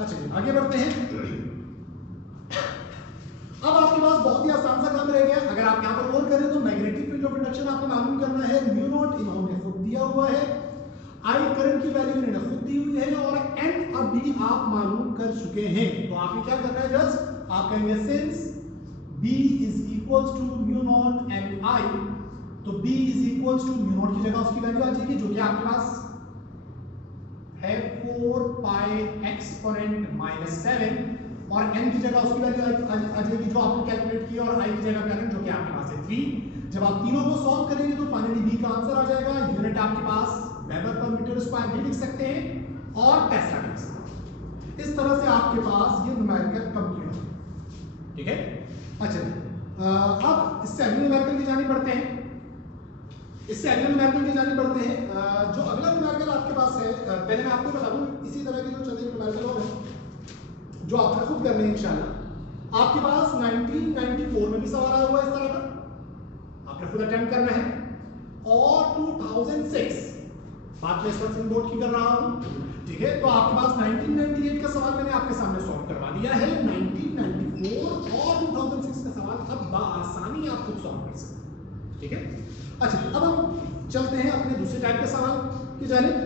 अच्छा, आगे बढ़ते हैं। अब आपके पास बहुत ही आसान सा काम रह गया। अगर आप यहाँ पर गौर करें तो मैग्नेटिक फील्ड ऑफ इंडक्शन आपको मालूम करना है, म्यू नॉट इन्होंने खुद दिया हुआ है, आई करंट की वैल्यू इन्होंने खुद दी हुई है, और एन अभी आप मालूम कर चुके हैं। तो आपने क्या करना है, जस्ट आप कहेंगे since B is equals to mu naught N I, तो B is equals to mu naught की जगह उसकी वैल्यू आ जाएगी जो कि आपके पास है 4 पाई एक्सपोनेंट माइनस 7, और n की जगह उसकी वैल्यू आ जाएगी जो आपने कैलकुलेट की, और i की जगह करंट जो कि आपके पास है v। जब आप तीनों को सॉल्व करेंगे तो फाइनली v का आंसर आ जाएगा। यूनिट आपके पास वेबर पर मीटर स्क्वायर भी लिख सकते हैं और टेस्ला भी लिख सकते हैं। इस तरह से आपके पास ये न्यूमेरिकल कंप्लीट हो। ठीक है, अच्छा अब इससे अगले न्यूमेरिकल की जानी बढ़ते हैं। इससे अगले न्यूमेरिकल की जानी बढ़ते हैं। जो अगला न्यूमेरिकल आपके पास है, पहले मैं आपको बता दूं इसी तरह के जो चंद न्यूमेरिकल और हैं जो आपने खुद करने हैं इंशाल्लाह। आपके पास 1994 में भी सवाल आया हुआ है इस तरह का, आपने खुद अटेम्प्ट करना है, और 2006 बात मैं स्पर्शिंग बोर्ड की कर रहा हूं। ठीक है, तो आपके पास 1998 का सवाल मैंने आपके सामने सॉल्व करवा दिया है। 1994 और 2006 का सवाल अब बआसानी आप खुद सॉल्व कर सकते हैं। ठीक है, अच्छा अब हम चलते हैं अपने दूसरे टाइप के सवाल की जानिब।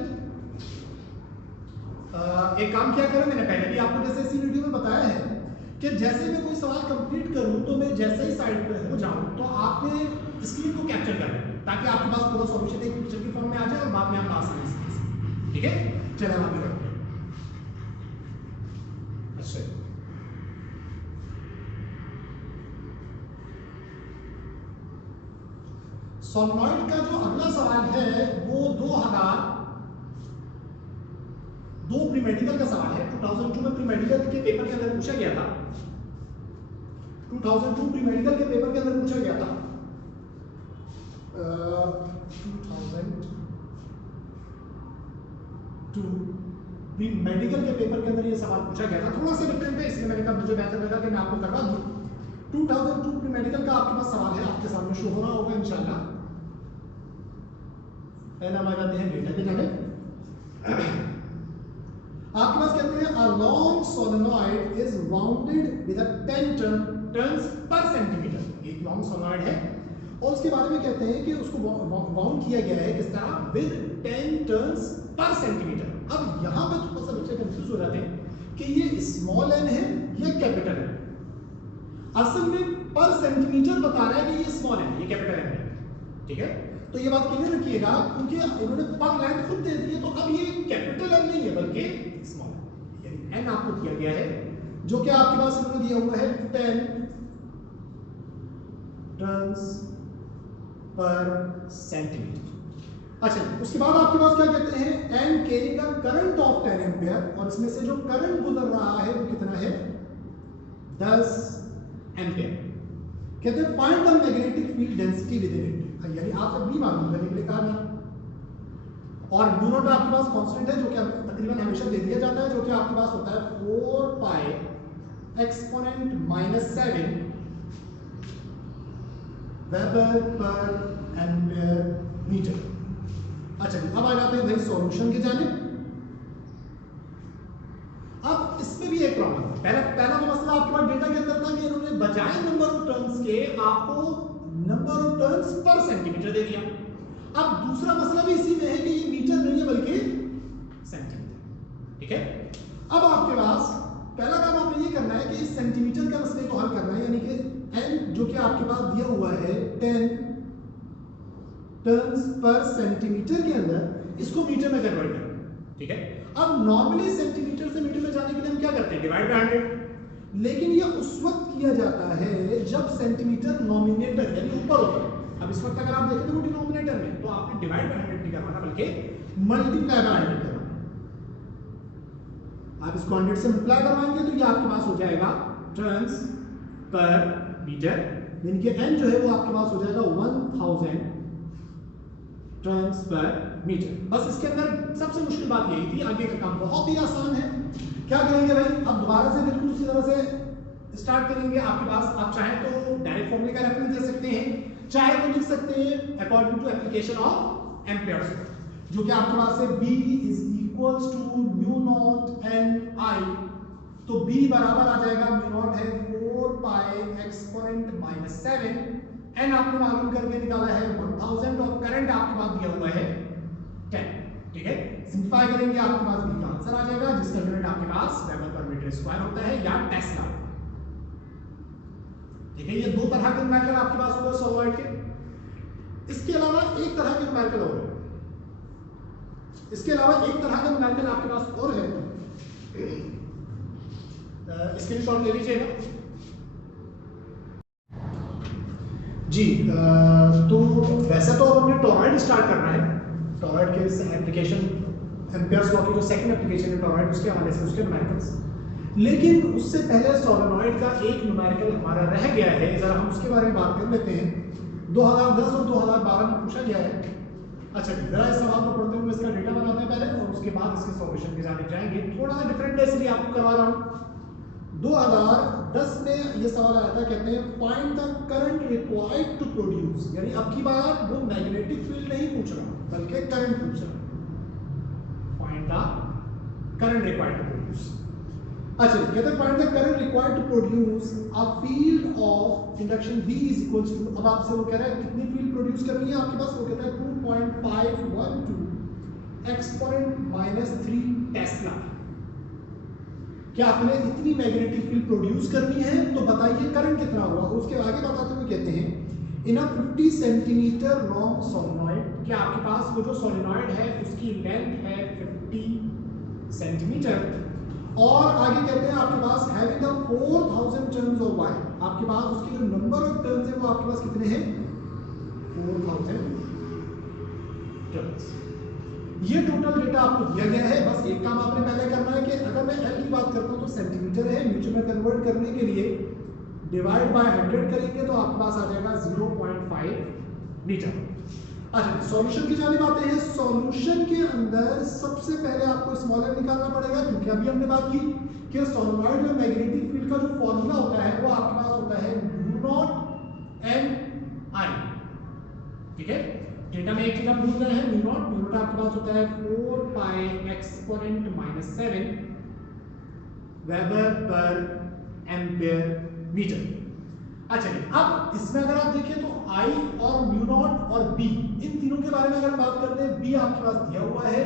एक काम क्या करें, मैंने पहले भी आपको जैसे इसी वीडियो में बताया है कि जैसे मैं कोई सवाल कंप्लीट करूं तो मैं जैसे ही साइड पे हो जाऊं तो आपने स्क्रीन को कैप्चर कर लें ताकि आपके पास पूरा सॉल्यूशन एक पिक्चर की फॉर्म में आ जाए और बाद में आप आसानी से देख सकें। ठीक है, चलिए हम आगे बढ़ते हैं। अच्छा, सोलेनॉइड का जो अगला सवाल है वो 2002 प्री मेडिकल का सवाल है। 2002 में प्री मेडिकल के पेपर के अंदर पूछा गया था। 2002 प्री मेडिकल के पेपर के अंदर पूछा गया था। 2002 प्री मेडिकल के पेपर के अंदर ये सवाल पूछा गया था। थोड़ा सा डिफरेंट है, इसलिए मैंने कहा मुझे बेहतर लगा कि मैं आपको करवा दूं। 2002 प्री मेडिकल का आपके पास सवाल है, आपके सामने शो हो रहा होगा इंशाल्लाह। पहला हमारा ध्यान डेटा के जाने आपके पास कहते हैं a long solenoid is wounded with a 10 turns per centimeter। एक लॉन्ग सोलेनॉइड है और उसके बारे में कहते हैं कि उसको वाउंड किया गया है किस तरह, with 10 turns per centimeter। अब यहां पर थोड़ा सा बच्चे कंफ्यूज हो जाते हैं कि ये स्मॉल n है या कैपिटल है। असल में पर सेंटीमीटर बता रहा है कि ये स्मॉल n ये कैपिटल n है। ठीक है, तो ये बात क्लियर रखिएगा क्योंकि इन्होंने पर लेंथ खुद दे दी है, तो अब ये कैपिटल n नहीं है बल्कि स्मॉल यानी n आपको दिया गया है जो कि आपके पास इन्होंने दिया हुआ है 10 टर्न्स पर सेंटीमीटर। अच्छा, उसके बाद आपके पास क्या कहते हैं, n carrying a current of 10 ampere, और इसमें से जो करंट गुजर रहा है वो कितना है, 10 एम्पीयर। कहते हैं find the magnetic field density with in it, यानी आपसे भी मालूम करने के लिए कहा गया। और म्यू नॉट आपके पास कांस्टेंट है जो कि तकरीबन हमेशा दे दिया जाता है, जो कि आपके पास होता है 4 पाई एक्सपोनेंट -7 वेबर पर एम्पीयर मीटर। अच्छा, अब आ जाते हैं भाई सॉल्यूशन की जानिब। अब इसमें भी एक प्रॉब्लम है। पहला तो मसला आपके पास डेटा के अंदर था कि इन्होंने बजाय नंबर ऑफ टर्न्स के आपको number of turns per centimetre दे दिया। अब दूसरा मसला भी इसी में है कि ये मीटर नहीं है बल्कि सेंटीमीटर। ठीक है, अब आपके पास पहला काम आपने ये करना है कि इस सेंटीमीटर का मसले को हल करना है, यानी कि n जो कि आपके पास दिया हुआ है 10 टर्न्स पर सेंटीमीटर के अंदर, इसको मीटर में कन्वर्ट करना। ठीक है, अब नॉर्मली सेंटीमीटर से मीटर में जाने के लिए हम क्या करते हैं, डिवाइड बाय 100, लेकिन ये उस वक्त किया जाता है जब सेंटीमीटर नॉमिनेटर यानी ऊपर होता है। अब इस वक्त अगर आप देखें तो वो डिनोमिनेटर में, तो आपने डिवाइड बाय 100 नहीं करना बल्कि मल्टीप्लाई बाय 100 करना। आप इसको 100 से मल्टीप्लाई करवाएंगे तो ये आपके पास हो जाएगा टर्न्स पर मीटर, यानी कि n जो है वो आपके पास हो जाएगा 1000 टर्न्स पर मीटर। बस इसके अंदर सबसे मुश्किल बात यही थी, आगे का काम बहुत ही आसान है। क्या करेंगे भाई, अब दोबारा से बिल्कुल उसी तरह से स्टार्ट करेंगे। आपके पास आप चाहे तो डायरेक्ट फॉर्मूले का रेफरेंस दे सकते हैं, चाहे तो लिख सकते हैं according to application of amperes, जो कि आपके पास है B is equals to mu naught n I। तो B बराबर आ जाएगा, म्यू नॉट है 4 पाई एक्सपोनेंट -7, n आपने मालूम करके निकाला है 1000 और करंट आपके पास दिया हुआ है 10। ठीक है, सिंपलीफाई करेंगे आपके पास B का आंसर आ जाएगा, जिसका यूनिट आपके पास वेबर पर मीटर स्क्वायर होता है या टेस्ला। ठीक है, ये दो तरह के न्यूमेरिकल आपके पास होगा सोलेनॉइड के। इसके अलावा एक तरह के न्यूमेरिकल और है, इसके अलावा एक तरह का न्यूमेरिकल आपके पास और है, स्क्रीनशॉट ले लीजिएगा। जी तो वैसे तो अब हमने टॉरॉइड स्टार्ट करना है। टॉरॉइड के एप्लीकेशन, एम्पियर्स लॉ की जो सेकंड एप्लीकेशन है टॉरॉइड, उसके हवाले से उसके न्यूमेरिकल्स, लेकिन उससे पहले सोलेनॉइड का एक न्यूमेरिकल हमारा रह गया है, जरा हम उसके बारे में बात कर लेते हैं। 2010 और 2012 में पूछा गया है। अच्छा जी, जरा इस सवाल को पढ़ते हुए इसका डेटा बनाते हैं पहले और उसके बाद इसके सॉल्यूशन की जाने जाएंगे। थोड़ा सा डिफरेंट है इसलिए आपको करवा रहा हूँ। 2010 में ये सवाल आया था, कहते हैं find the current required to produce, यानी अब की बार वो मैग्नेटिक फील्ड नहीं पूछ रहा बल्कि करंट पूछ रहा। Find the current required to produce. अच्छा, कहते हैं find the current required to produce a field of induction V is equals to, अब आपसे वो कह रहा है कितनी फील्ड प्रोड्यूस करनी है आपके पास, वो कहता है 2.512 एक्सपोनेंट -3 टेस्ला। क्या आपने इतनी मैग्नेटिक फील्ड प्रोड्यूस करनी है, तो बताइए करंट कितना होगा। उसके आगे बताते हुए कहते हैं in a 50 centimetre long solenoid, क्या आपके पास वो जो सोलेनॉइड है उसकी लेंथ है 50 सेंटीमीटर, और आगे कहते हैं आपके पास having the 4000 turns of wire, आपके पास उसके जो नंबर ऑफ टर्न्स है वो आपके पास कितने हैं, 4000 टर्न्स। ये टोटल डेटा आपको दिया गया है। बस एक काम आपने पहले करना है कि अगर मैं L की बात करता हूं तो सेंटीमीटर है, मीटर में कन्वर्ट करने के लिए डिवाइड बाय 100 करेंगे तो आपके पास आ जाएगा 0.5 मीटर। अच्छा, सॉल्यूशन की जानिब आते हैं। सॉल्यूशन के अंदर सबसे पहले आपको स्मॉल m निकालना पड़ेगा, क्योंकि अभी हमने बात की कि सोलेनॉइड में मैग्नेटिक फील्ड का जो फॉर्मूला होता है वो आपके पास होता है μ0 n I। ठीक है, डेटा में एक चीज आप भूल गए हैं, μ0 आपके पास होता है 4 पाई exponent -7 weber per ampere metre. अच्छा, अब इसमें अगर आप देखें तो I और μ0 और B, इन तीनों के बारे में अगर बात करते हैं, B आपके पास दिया हुआ है,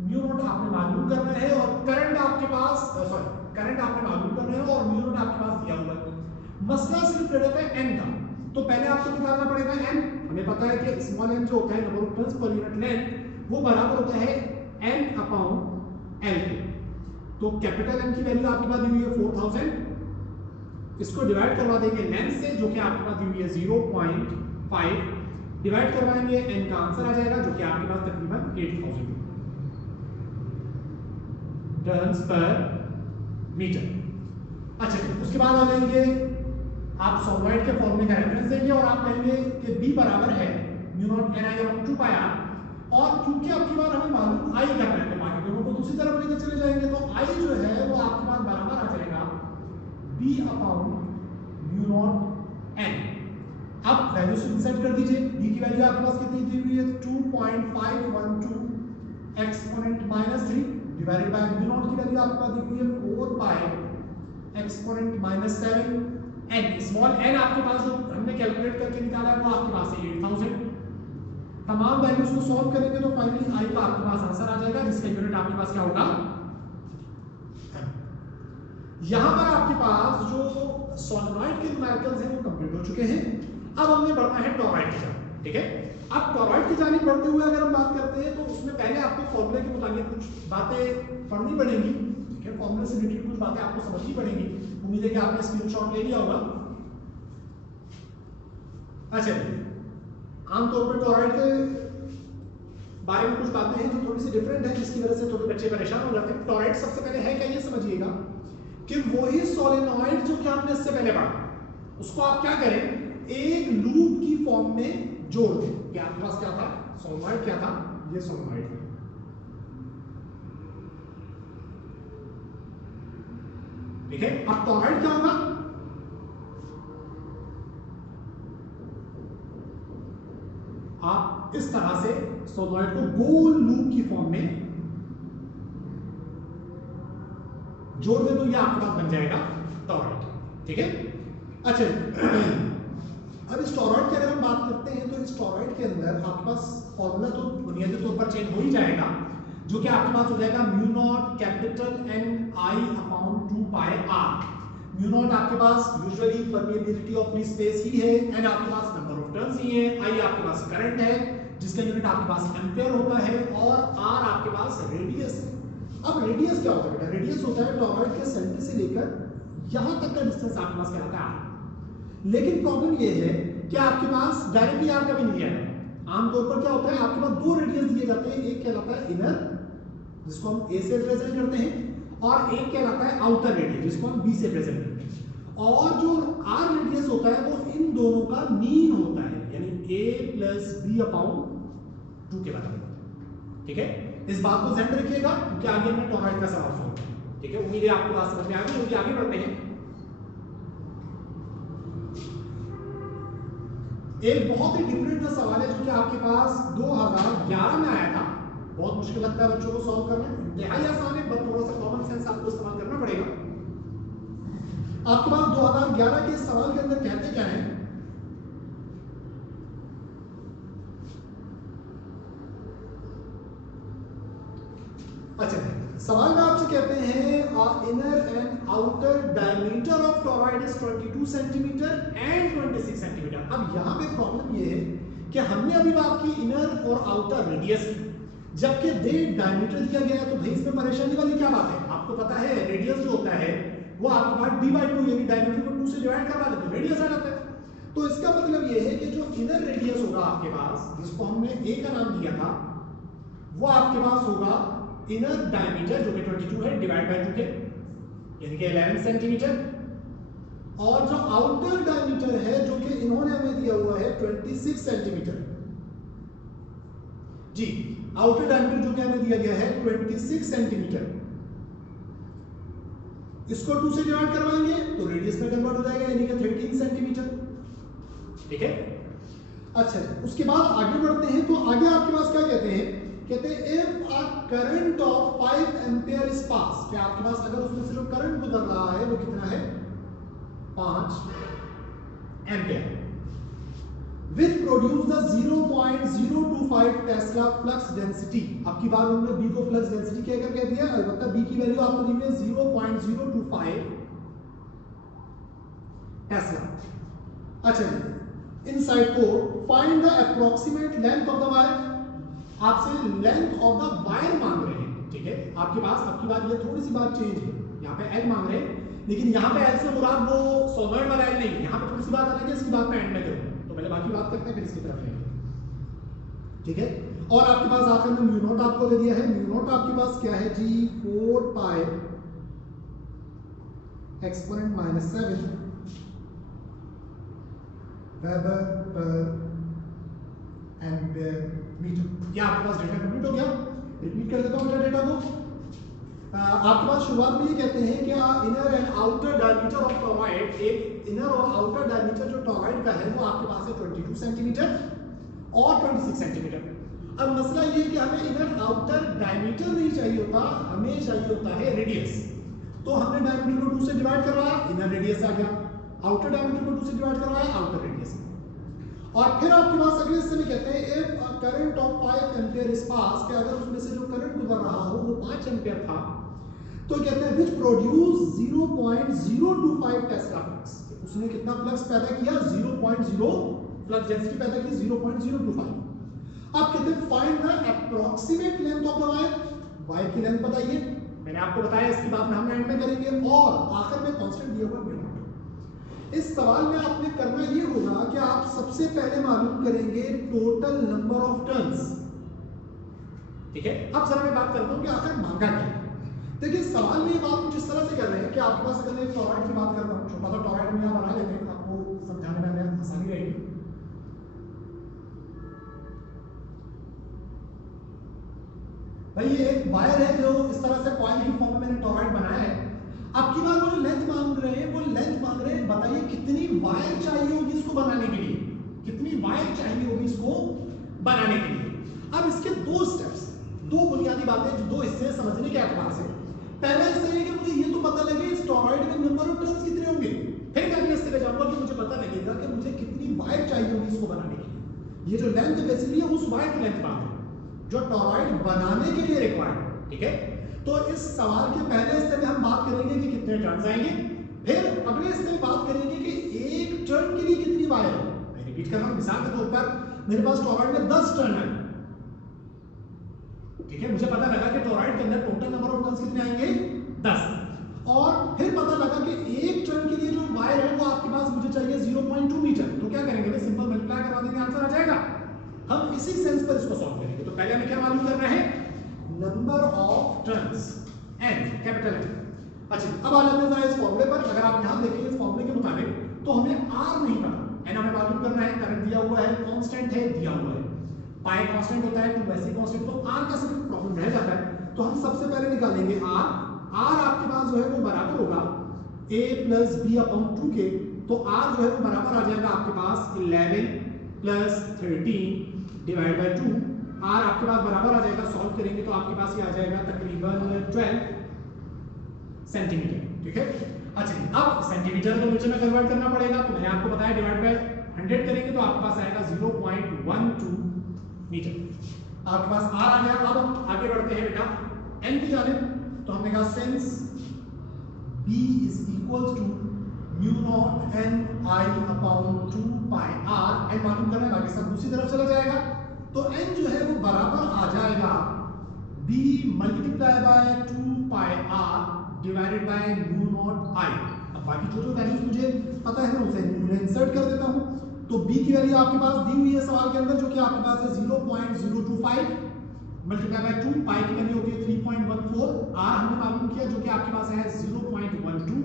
μ0 आपने मालूम करना है, और करंट आपके पास करंट आपने मालूम करना है और μ0 आपके पास दिया हुआ है। मसला सिर्फ रहता है n का, तो पहले आपको निकालना पड़ेगा n। हमें पता है कि स्मॉल m जो होता है number of turns per unit length, वो बराबर होता है n अपॉन l के। तो कैपिटल M की वैल्यू आपके पास दी हुई है 4000, इसको डिवाइड करवा देंगे लेंथ से जो कि आपके पास दी हुई है 0.5, डिवाइड करवाएंगे n का आंसर आ जाएगा जो कि आपके पास तकरीबन 8000 टर्न्स पर मीटर। अच्छा, उसके बाद आ जाएंगे आप सोलेनॉइड के फॉर्मूले का रेफरेंस देंगे और आप कहेंगे कि B बराबर है μ0 Ni/2 पाई r, और क्योंकि आपकी बार हमें मालूम I करना है तो बाकी दोनों को दूसरी तरफ लेकर चले जाएंगे, तो I जो है वो आपके पास बराबर आ जाएगा B अपॉन μ0 n। अब वैल्यूज इंसर्ट कर दीजिए। B की वैल्यू आपके पास कितनी दी हुई है, 2.512 एक्सपोनेंट -3 डिवाइडेड बाय μ0 की वैल्यू आपके पास दी हुई है 4 पाई एक्सपोनेंट -7 n। स्मॉल n आपके पास जो हमने कैलकुलेट करके निकाला है वो आपके पास है 8000। तमाम वैल्यूज को सॉल्व करेंगे तो फाइनली I का आपके पास आंसर आ जाएगा, जिसका यूनिट आपके पास क्या होगा। यहां पर आपके पास जो सोलेनॉइड के न्यूमेरिकल्स हैं वो कंप्लीट हो चुके हैं। अब हमने बढ़ना है टॉरॉइड की जानिब। ठीक है, अब टॉरॉइड की जानिब बढ़ते हुए अगर हम बात करते हैं तो उसमें पहले आपको फॉर्मूले के मुताबिक कुछ बातें पढ़नी पड़ेंगी। ठीक है, फॉर्मूले से रिलेटेड कुछ बातें आपको समझनी पड़ेंगी। उम्मीद है कि आपने स्क्रीनशॉट ले लिया होगा। अच्छा, आमतौर पर टॉरॉइड के बारे में कुछ बातें हैं जो थोड़ी सी डिफरेंट है, जिसकी वजह से थोड़े बच्चे परेशान हो जाते हैं। टॉरॉइड सबसे पहले है क्या, ये समझिएगा कि वही सोलेनॉइड जो कि हमने इससे पहले पढ़ा, उसको आप क्या करें, एक लूप की फॉर्म में जोड़ दें। कि आपके पास क्या था, सोलेनॉइड क्या था, ये सोलेनॉइड था। ठीक है, अब टॉरॉइड क्या होगा, आप इस तरह से सोलेनॉइड को गोल लूप की फॉर्म में जोड़ दे तो ये आपके पास बन जाएगा टॉरॉइड। ठीक है, अच्छा अब इस टॉरॉइड की अगर हम बात करते हैं तो इस टॉरॉइड के अंदर आपके पास फॉर्मूला तो बुनियादी तौर पर चेंज हो ही जाएगा, जो कि आपके पास हो जाएगा μ0 capital N I upon 2 pi r। μ0 आपके पास usually permeability of free space ही है, n आपके पास नंबर ऑफ टर्न्स ही है, I आपके पास करंट है जिसका यूनिट आपके पास एम्पियर होता है, और r आपके पास रेडियस है। अब रेडियस क्या होता है बेटा, रेडियस होता है टॉरॉइड के सेंटर से लेकर यहां तक का डिस्टेंस आपके पास क्या होता है r। लेकिन प्रॉब्लम ये है कि आपके पास डायरेक्टली आर कभी नहीं दिया जाता। आमतौर पर क्या होता है, आपके पास दो रेडियस दिए जाते हैं, एक कहलाता है इनर जिसको हम ए से रिप्रेजेंट करते हैं, और एक कहलाता है आउटर रेडियस जिसको हम बी से रिप्रेजेंट करते हैं। और जो आर रेडियस होता है वो इन दोनों का मीन होता है, यानी ए प्लस बी अपॉन 2 के बराबर। ठीक है, इस बात को ध्यान रखिएगा क्योंकि आगे हमने टॉरॉइड का सवाल सॉल्व किया। ठीक है, उम्मीद है आपको बात समझ में आ गई होगी। आगे बढ़ते हैं। एक बहुत ही डिफरेंट सा सवाल है जो कि आपके पास 2011 में आया था। बहुत मुश्किल लगता है बच्चों को सॉल्व करना, इंतहाई आसान है, बस थोड़ा सा कॉमन सेंस आपको इस्तेमाल करना पड़ेगा। आपके पास 2011 के इस सवाल के अंदर कहते क्या है, अच्छा सवाल में आपसे कहते हैं inner and outer diameter of torrid is 22 centimetre and 26 centimetre. अब यहाँ पे प्रॉब्लम ये है कि हमने अभी बात की इनर और आउटर रेडियस की, जबकि दे डायमीटर दिया गया है, तो भाई इसमें परेशानी वाली क्या बात है। आपको पता है रेडियस जो होता है वो आपके पास d/2 यानी डायमीटर को 2 से डिवाइड करवा देते हैं, रेडियस आ जाता है। तो इसका मतलब ये है कि जो इनर रेडियस होगा आपके पास, जिसको हमने a का नाम दिया था, वो आपके पास होगा इनर डायमीटर जो कि 22 है डिवाइड बाय 2 के यानी कि 11 सेंटीमीटर, और जो आउटर डायमीटर है जो कि इन्होंने हमें दिया हुआ है 26 सेंटीमीटर। जी, आउटर डायमीटर जो कि हमें दिया गया है 26 सेंटीमीटर, इसको 2 से डिवाइड करवाएंगे तो रेडियस में कन्वर्ट हो जाएगा यानी कि 13 सेंटीमीटर। ठीक है, अच्छा उसके बाद आगे बढ़ते हैं। तो आगे आपके पास क्या कहते हैं, कहते हैं if a current of 5 ampere is pass, कि आपके पास अगर उसमें से जो करंट गुजर रहा है वो कितना है 5 ampere, which produce the 0.025 Tesla flux density. अब की बार उन्होंने बी को फ्लक्स डेंसिटी कहकर कह दिया, अलबत्ता बी की वैल्यू आपको दी हुई है 0.025 टेस्ला। अच्छा इनसाइड को find the approximate length of the wire, आपसे लेंथ ऑफ द वायर मांग रहे हैं। ठीक है, आपके पास अब की बार ये थोड़ी सी बात चेंज है, यहाँ पे एल मांग रहे हैं, लेकिन यहाँ पे एल से मुराद वो सोलनॉइड वाला एल नहीं, यहाँ पे थोड़ी सी बात अलग है, इसकी बात मैं एंड में करूँगा। तो पहले बाकी बात करते हैं फिर इसकी तरफ लेंगे। ठीक है, और आपके पास आखिर में म्यू नॉट आपको दे दिया है। म्यू नॉट आपके पास क्या है जी 4 पाई एक्सपोनेंट -7 वेबर पर एम्पीयर मीटर। क्या आपके पास डेटा कंप्लीट हो गया? रिपीट कर देता हूँ बेटा डेटा को। आपके पास शुरुआत में ये कहते हैं कि inner and outer diameter of torrid, एक इनर और आउटर डायमीटर जो टॉरॉइड का है वो आपके पास है 22 सेंटीमीटर और 26 सेंटीमीटर। अब मसला ये कि हमें इनर आउटर डायमीटर नहीं चाहिए होता, हमें चाहिए होता है रेडियस। तो हमने डायमीटर को 2 से डिवाइड करवाया, इनर रेडियस आ गया, आउटर डायमीटर को 2 से डिवाइड करवाया, आउटर रेडियस। और फिर आपके पास अगले हिस्से में कहते हैं if a current of 5 ampere is pass, कि अगर उसमें से जो करंट गुजर रहा हो वो 5 एम्पीयर था, तो कहते हैं which produce 0.025 टेस्ला फ्लक्स, उसने कितना फ्लक्स पैदा किया 0.0 फ्लक्स डेंसिटी पैदा की 0.025। अब कहते हैं find the approximate length of the wire, wire की लेंथ बताइए। मैंने आपको बताया इसकी बात हम एंड में करेंगे, और आखिर में कांस्टेंट दिया हुआ म्यू नॉट। इस सवाल में आपने करना ये होगा कि आप सबसे पहले मालूम करेंगे टोटल नंबर ऑफ टर्न्स। ठीक है, अब जरा मैं बात करता हूं कि आखिर मांगा क्या। देखिए सवाल में ये बात कुछ इस तरह से कर रहे हैं कि आपके पास अगर मैं टॉरॉइड की बात करता हूँ, छोटा सा टॉरॉइड हम यहाँ बना लेते हैं, आपको समझाने में हमें आसानी रहेगी। भाई ये एक वायर है जो इस तरह से कॉइल की फॉर्म में मैंने टॉरॉइड बनाया है। अब की बार वो जो लेंथ मांग रहे हैं वो लेंथ मांग रहे हैं, बताइए कितनी वायर चाहिए होगी इसको बनाने के लिए, कितनी वायर चाहिए होगी इसको बनाने के लिए। अब इसके दो स्टेप्स, दो बुनियादी बातें जो दो हिस्से समझने के एतबार से। पहला हिस्सा ये कि मुझे ये तो पता लगे इस टॉरॉइड में नंबर ऑफ टर्न्स कितने होंगे, फिर मैं अगले हिस्से पे जाऊंगा कि मुझे पता लगेगा कि मुझे कितनी वायर चाहिए होगी इसको बनाने के लिए। ये जो लेंथ बेसिकली है उस वायर की लेंथ बात है जो टॉरॉइड बनाने के लिए रिक्वायर्ड है। ठीक है, तो इस सवाल के पहले हिस्से में हम बात करेंगे कि कितने टर्न्स आएंगे, फिर अगले हिस्से में बात करेंगे कि एक टर्न के लिए कितनी वायर है। मैं रिपीट कर रहा हूं, मिसाल के तौर पर मेरे पास टॉरॉइड में 10 टर्न है। ठीक है, मुझे पता लगा कि टॉरॉइड के अंदर टोटल नंबर ऑफ टर्न्स कितने आएंगे 10। और फिर पता लगा कि एक टर्न के लिए जो वायर है वो आपके पास मुझे चाहिए 0.2 मीटर, तो क्या करेंगे, सिंपल मल्टीप्लाई करवा देंगे, आंसर आ जाएगा। हम इसी सेंस पर इसको सॉल्व करेंगे। तो पहले हमें क्या मालूम करना है, number of turns n, capital N। अच्छा, अब आ जाते हैं जरा इस फॉर्मूले पर। अगर आप यहां देखें इस फॉर्मूले के मुताबिक तो हमें r नहीं पता, n हमें मालूम करना है, करंट दिया हुआ है, कांस्टेंट है दिया हुआ है, पाई कांस्टेंट होता है, 2 वैसे कांस्टेंट, तो r का सिर्फ प्रॉब्लम रह जाता है। तो हम सबसे पहले निकालेंगे r आपके पास जो है वो बराबर होगा a प्लस b अपॉन 2 के। तो r जो है वो बराबर आ जाएगा आपके पास 11 प्लस 13 डिवाइड बाय 2। r आपके पास बराबर आ जाएगा, सॉल्व करेंगे तो आपके पास ये आ जाएगा तकरीबन 12 सेंटीमीटर, ठीक है। अच्छा, अब सेंटीमीटर को मीटर में कन्वर्ट करना पड़ेगा, तो मैंने आपको बताया डिवाइड बाय 100 करेंगे तो आपके पास आएगा 0.12 मीटर। आपके पास r आ गया। अब हम आगे बढ़ते हैं बेटा n की जानिब। तो हमने कहा since b is equals to mu naught n I upon 2 pi r, n मालूम करना है, बाकी सब दूसरी तरफ चला जाएगा। तो n जो है वो बराबर आ जाएगा b multiply by 2 pi r divided by mu naught I। अब बाकी जो वैल्यूज मुझे पता है मैं उसे इंसर्ट कर देता हूं। तो b की वैल्यू आपके पास दी हुई है सवाल के अंदर, जो कि आपके पास है 0.025 मल्टीप्लाई बाय 2, पाई की वैल्यू होती है 3.14, r हमने मालूम किया जो कि आपके पास है 0.12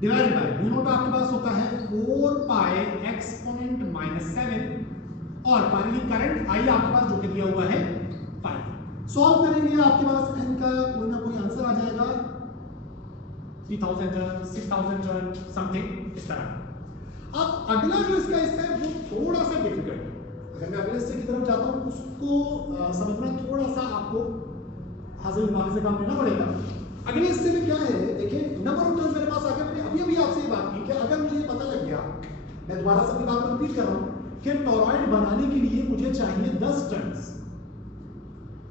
डिवाइडेड बाय म्यू नॉट आपके पास होता है 4 पाई एक्सपोनेंट -7 और फाइनली करंट I आपके पास जो कि दिया हुआ है 5। सॉल्व करेंगे आपके पास n का कोई ना कोई आंसर आ जाएगा, 3000 टर्न, 6000 टर्न, समथिंग इस तरह। अब अगला जो इसका हिस्सा है वो थोड़ा सा डिफिकल्ट है। अगर मैं अगले हिस्से की तरफ जाता हूं उसको समझना थोड़ा सा आपको हाजिर दिमाग से काम लेना पड़ेगा। अगले हिस्से में क्या है, देखिए नंबर ऑफ टर्न्स मेरे पास आ गया। मैंने अभी आपसे ये बात की कि अगर मुझे पता लग गया, मैं दोबारा से अपनी बात को रिपीट कर रहा हूं कि टॉरॉइड बनाने के लिए मुझे चाहिए 10 टर्न्स।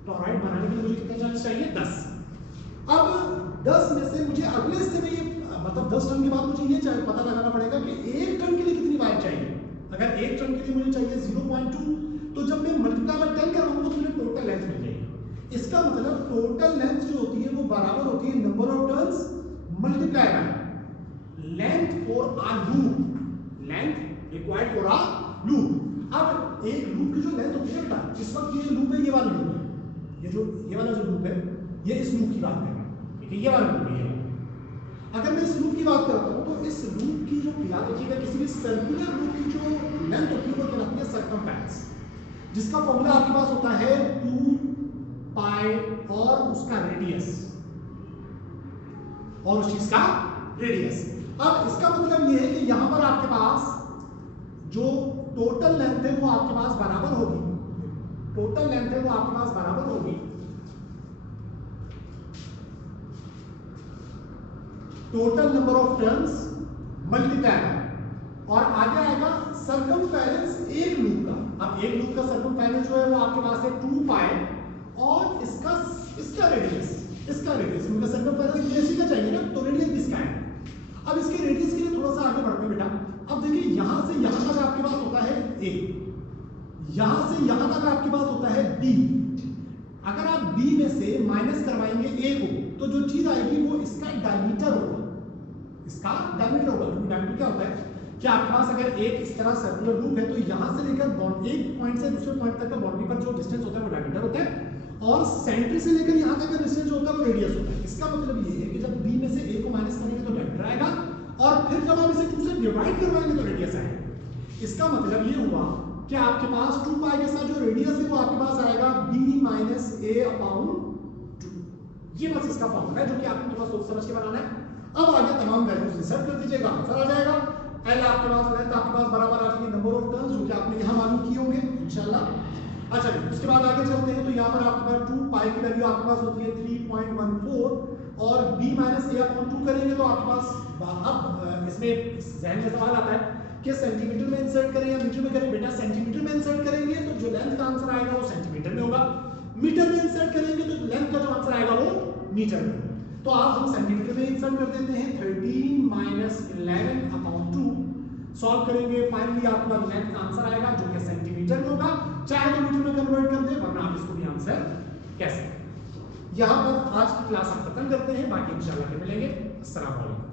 टॉरॉइड बनाने के लिए मुझे कितने टर्न्स चाहिए, 10। अब 10 में से मुझे अगले हिस्से में ये मतलब 10 टर्न के बाद मुझे ये पता लगाना पड़ेगा कि एक टर्न के लिए कितनी वायर चाहिए। अगर एक टर्न के लिए मुझे चाहिए 0.2, तो जब मैं मल्टीप्लाई बाय 10 करूंगा तो मुझे टोटल लेंथ मिल जाएगी। इसका मतलब टोटल लेंथ जो होती है वो बराबर होती है number of turns multiply by length for a loop, length required for a loop. अब एक लूप की जो लेंथ होती है बेटा, इस वक्त ये लूप है, ये वाला लूप है, ये वाला जो लूप है ये इस लूप की बात कर रहा है, ठीक है, ये वाला लूप है। अगर मैं इस लूप की बात करता हूं तो इस लूप की जो याद रखिएगा, किसी भी सर्कुलर लूप की जो लेंथ होती है वो कहलाती है सर्कमफेरेंस, जिसका फॉर्मूला आपके पास होता है 2 पाई और उसका रेडियस और उस चीज का रेडियस। अब इसका मतलब ये है कि यहां पर आपके पास जो टोटल लेंथ है वो आपके पास बराबर होगी, टोटल लेंथ है वो आपके पास बराबर होगी total number of turns multiply और आगे आएगा सर्कमफेरेंस एक लूप का। अब एक लूप का सर्कमफेरेंस जो है वो आपके पास है 2 पाई और इसका रेडियस क्योंकि सर्कमफेरेंस बेसिक का चाहिए ना, तो रेडियस इसका है। अब इसके रेडियस के लिए थोड़ा सा आगे बढ़ते हैं बेटा। अब देखिए यहां से यहां तक आपके पास होता है a, यहां से यहां तक आपके पास होता है b। अगर आप b में से माइनस करवाएंगे a को तो जो चीज आएगी वो इसका डायमीटर होगा, इसका डायमीटर होगा। क्योंकि डायमीटर क्या होता है कि आपके पास अगर एक इस तरह सर्कुलर लूप है तो यहां से लेकर एक पॉइंट से दूसरे पॉइंट तक का बाउंड्री पर जो डिस्टेंस होता है वो डायमीटर होता है और सेंटर से लेकर यहां तक का डिस्टेंस जो होता है वो रेडियस होता है। इसका मतलब ये है कि जब b में से a को माइनस करेंगे तो डायमीटर आएगा और फिर जब आप इसे 2 से डिवाइड करवाएंगे तो रेडियस आएगा। इसका मतलब ये हुआ कि आपके पास 2 पाई के साथ जो रेडियस है वो आपके पास आएगा b माइनस a अपॉन 2। ये बस इसका फॉर्मूला है जो कि आपको थोड़ा सोच समझ के बनाना है। अब आगे तमाम वैल्यूज इंसर्ट कर दीजिएगा, आंसर आ जाएगा। L आपके पास लेंथ आपके पास बराबर आ जाएगी नंबर ऑफ टर्न्स जो कि आपने यहां मालूम किए होंगे इंशाल्लाह। अच्छा उसके बाद आगे चलते हैं तो यहां पर आपके पास 2 पाई की वैल्यू आपके पास होती है 3.14 और b माइनस a अपॉन 2 करेंगे तो आपके पास अब इसमें जहन में सवाल आता है कि सेंटीमीटर में इंसर्ट करें या मीटर में करें। बेटा सेंटीमीटर में इंसर्ट करेंगे तो जो लेंथ का आंसर आएगा वो सेंटीमीटर में होगा, मीटर में इंसर्ट करेंगे तो लेंथ का जो आंसर आएगा वो मीटर में। तो आप हम सेंटीमीटर में इंसर्ट कर देते हैं 13 माइनस 11 अपॉन 2, सॉल्व करेंगे फाइनली आपके पास लेंथ का आंसर आएगा जो कि सेंटीमीटर में होगा। चाहे तो मीटर में कन्वर्ट कर दे वरना आप इसको भी आंसर कैसे। यहां पर आज की क्लास हम खत्म करते हैं, बाकी इंशाल्लाह फिर मिलेंगे। अस्सलाम वालेकुम।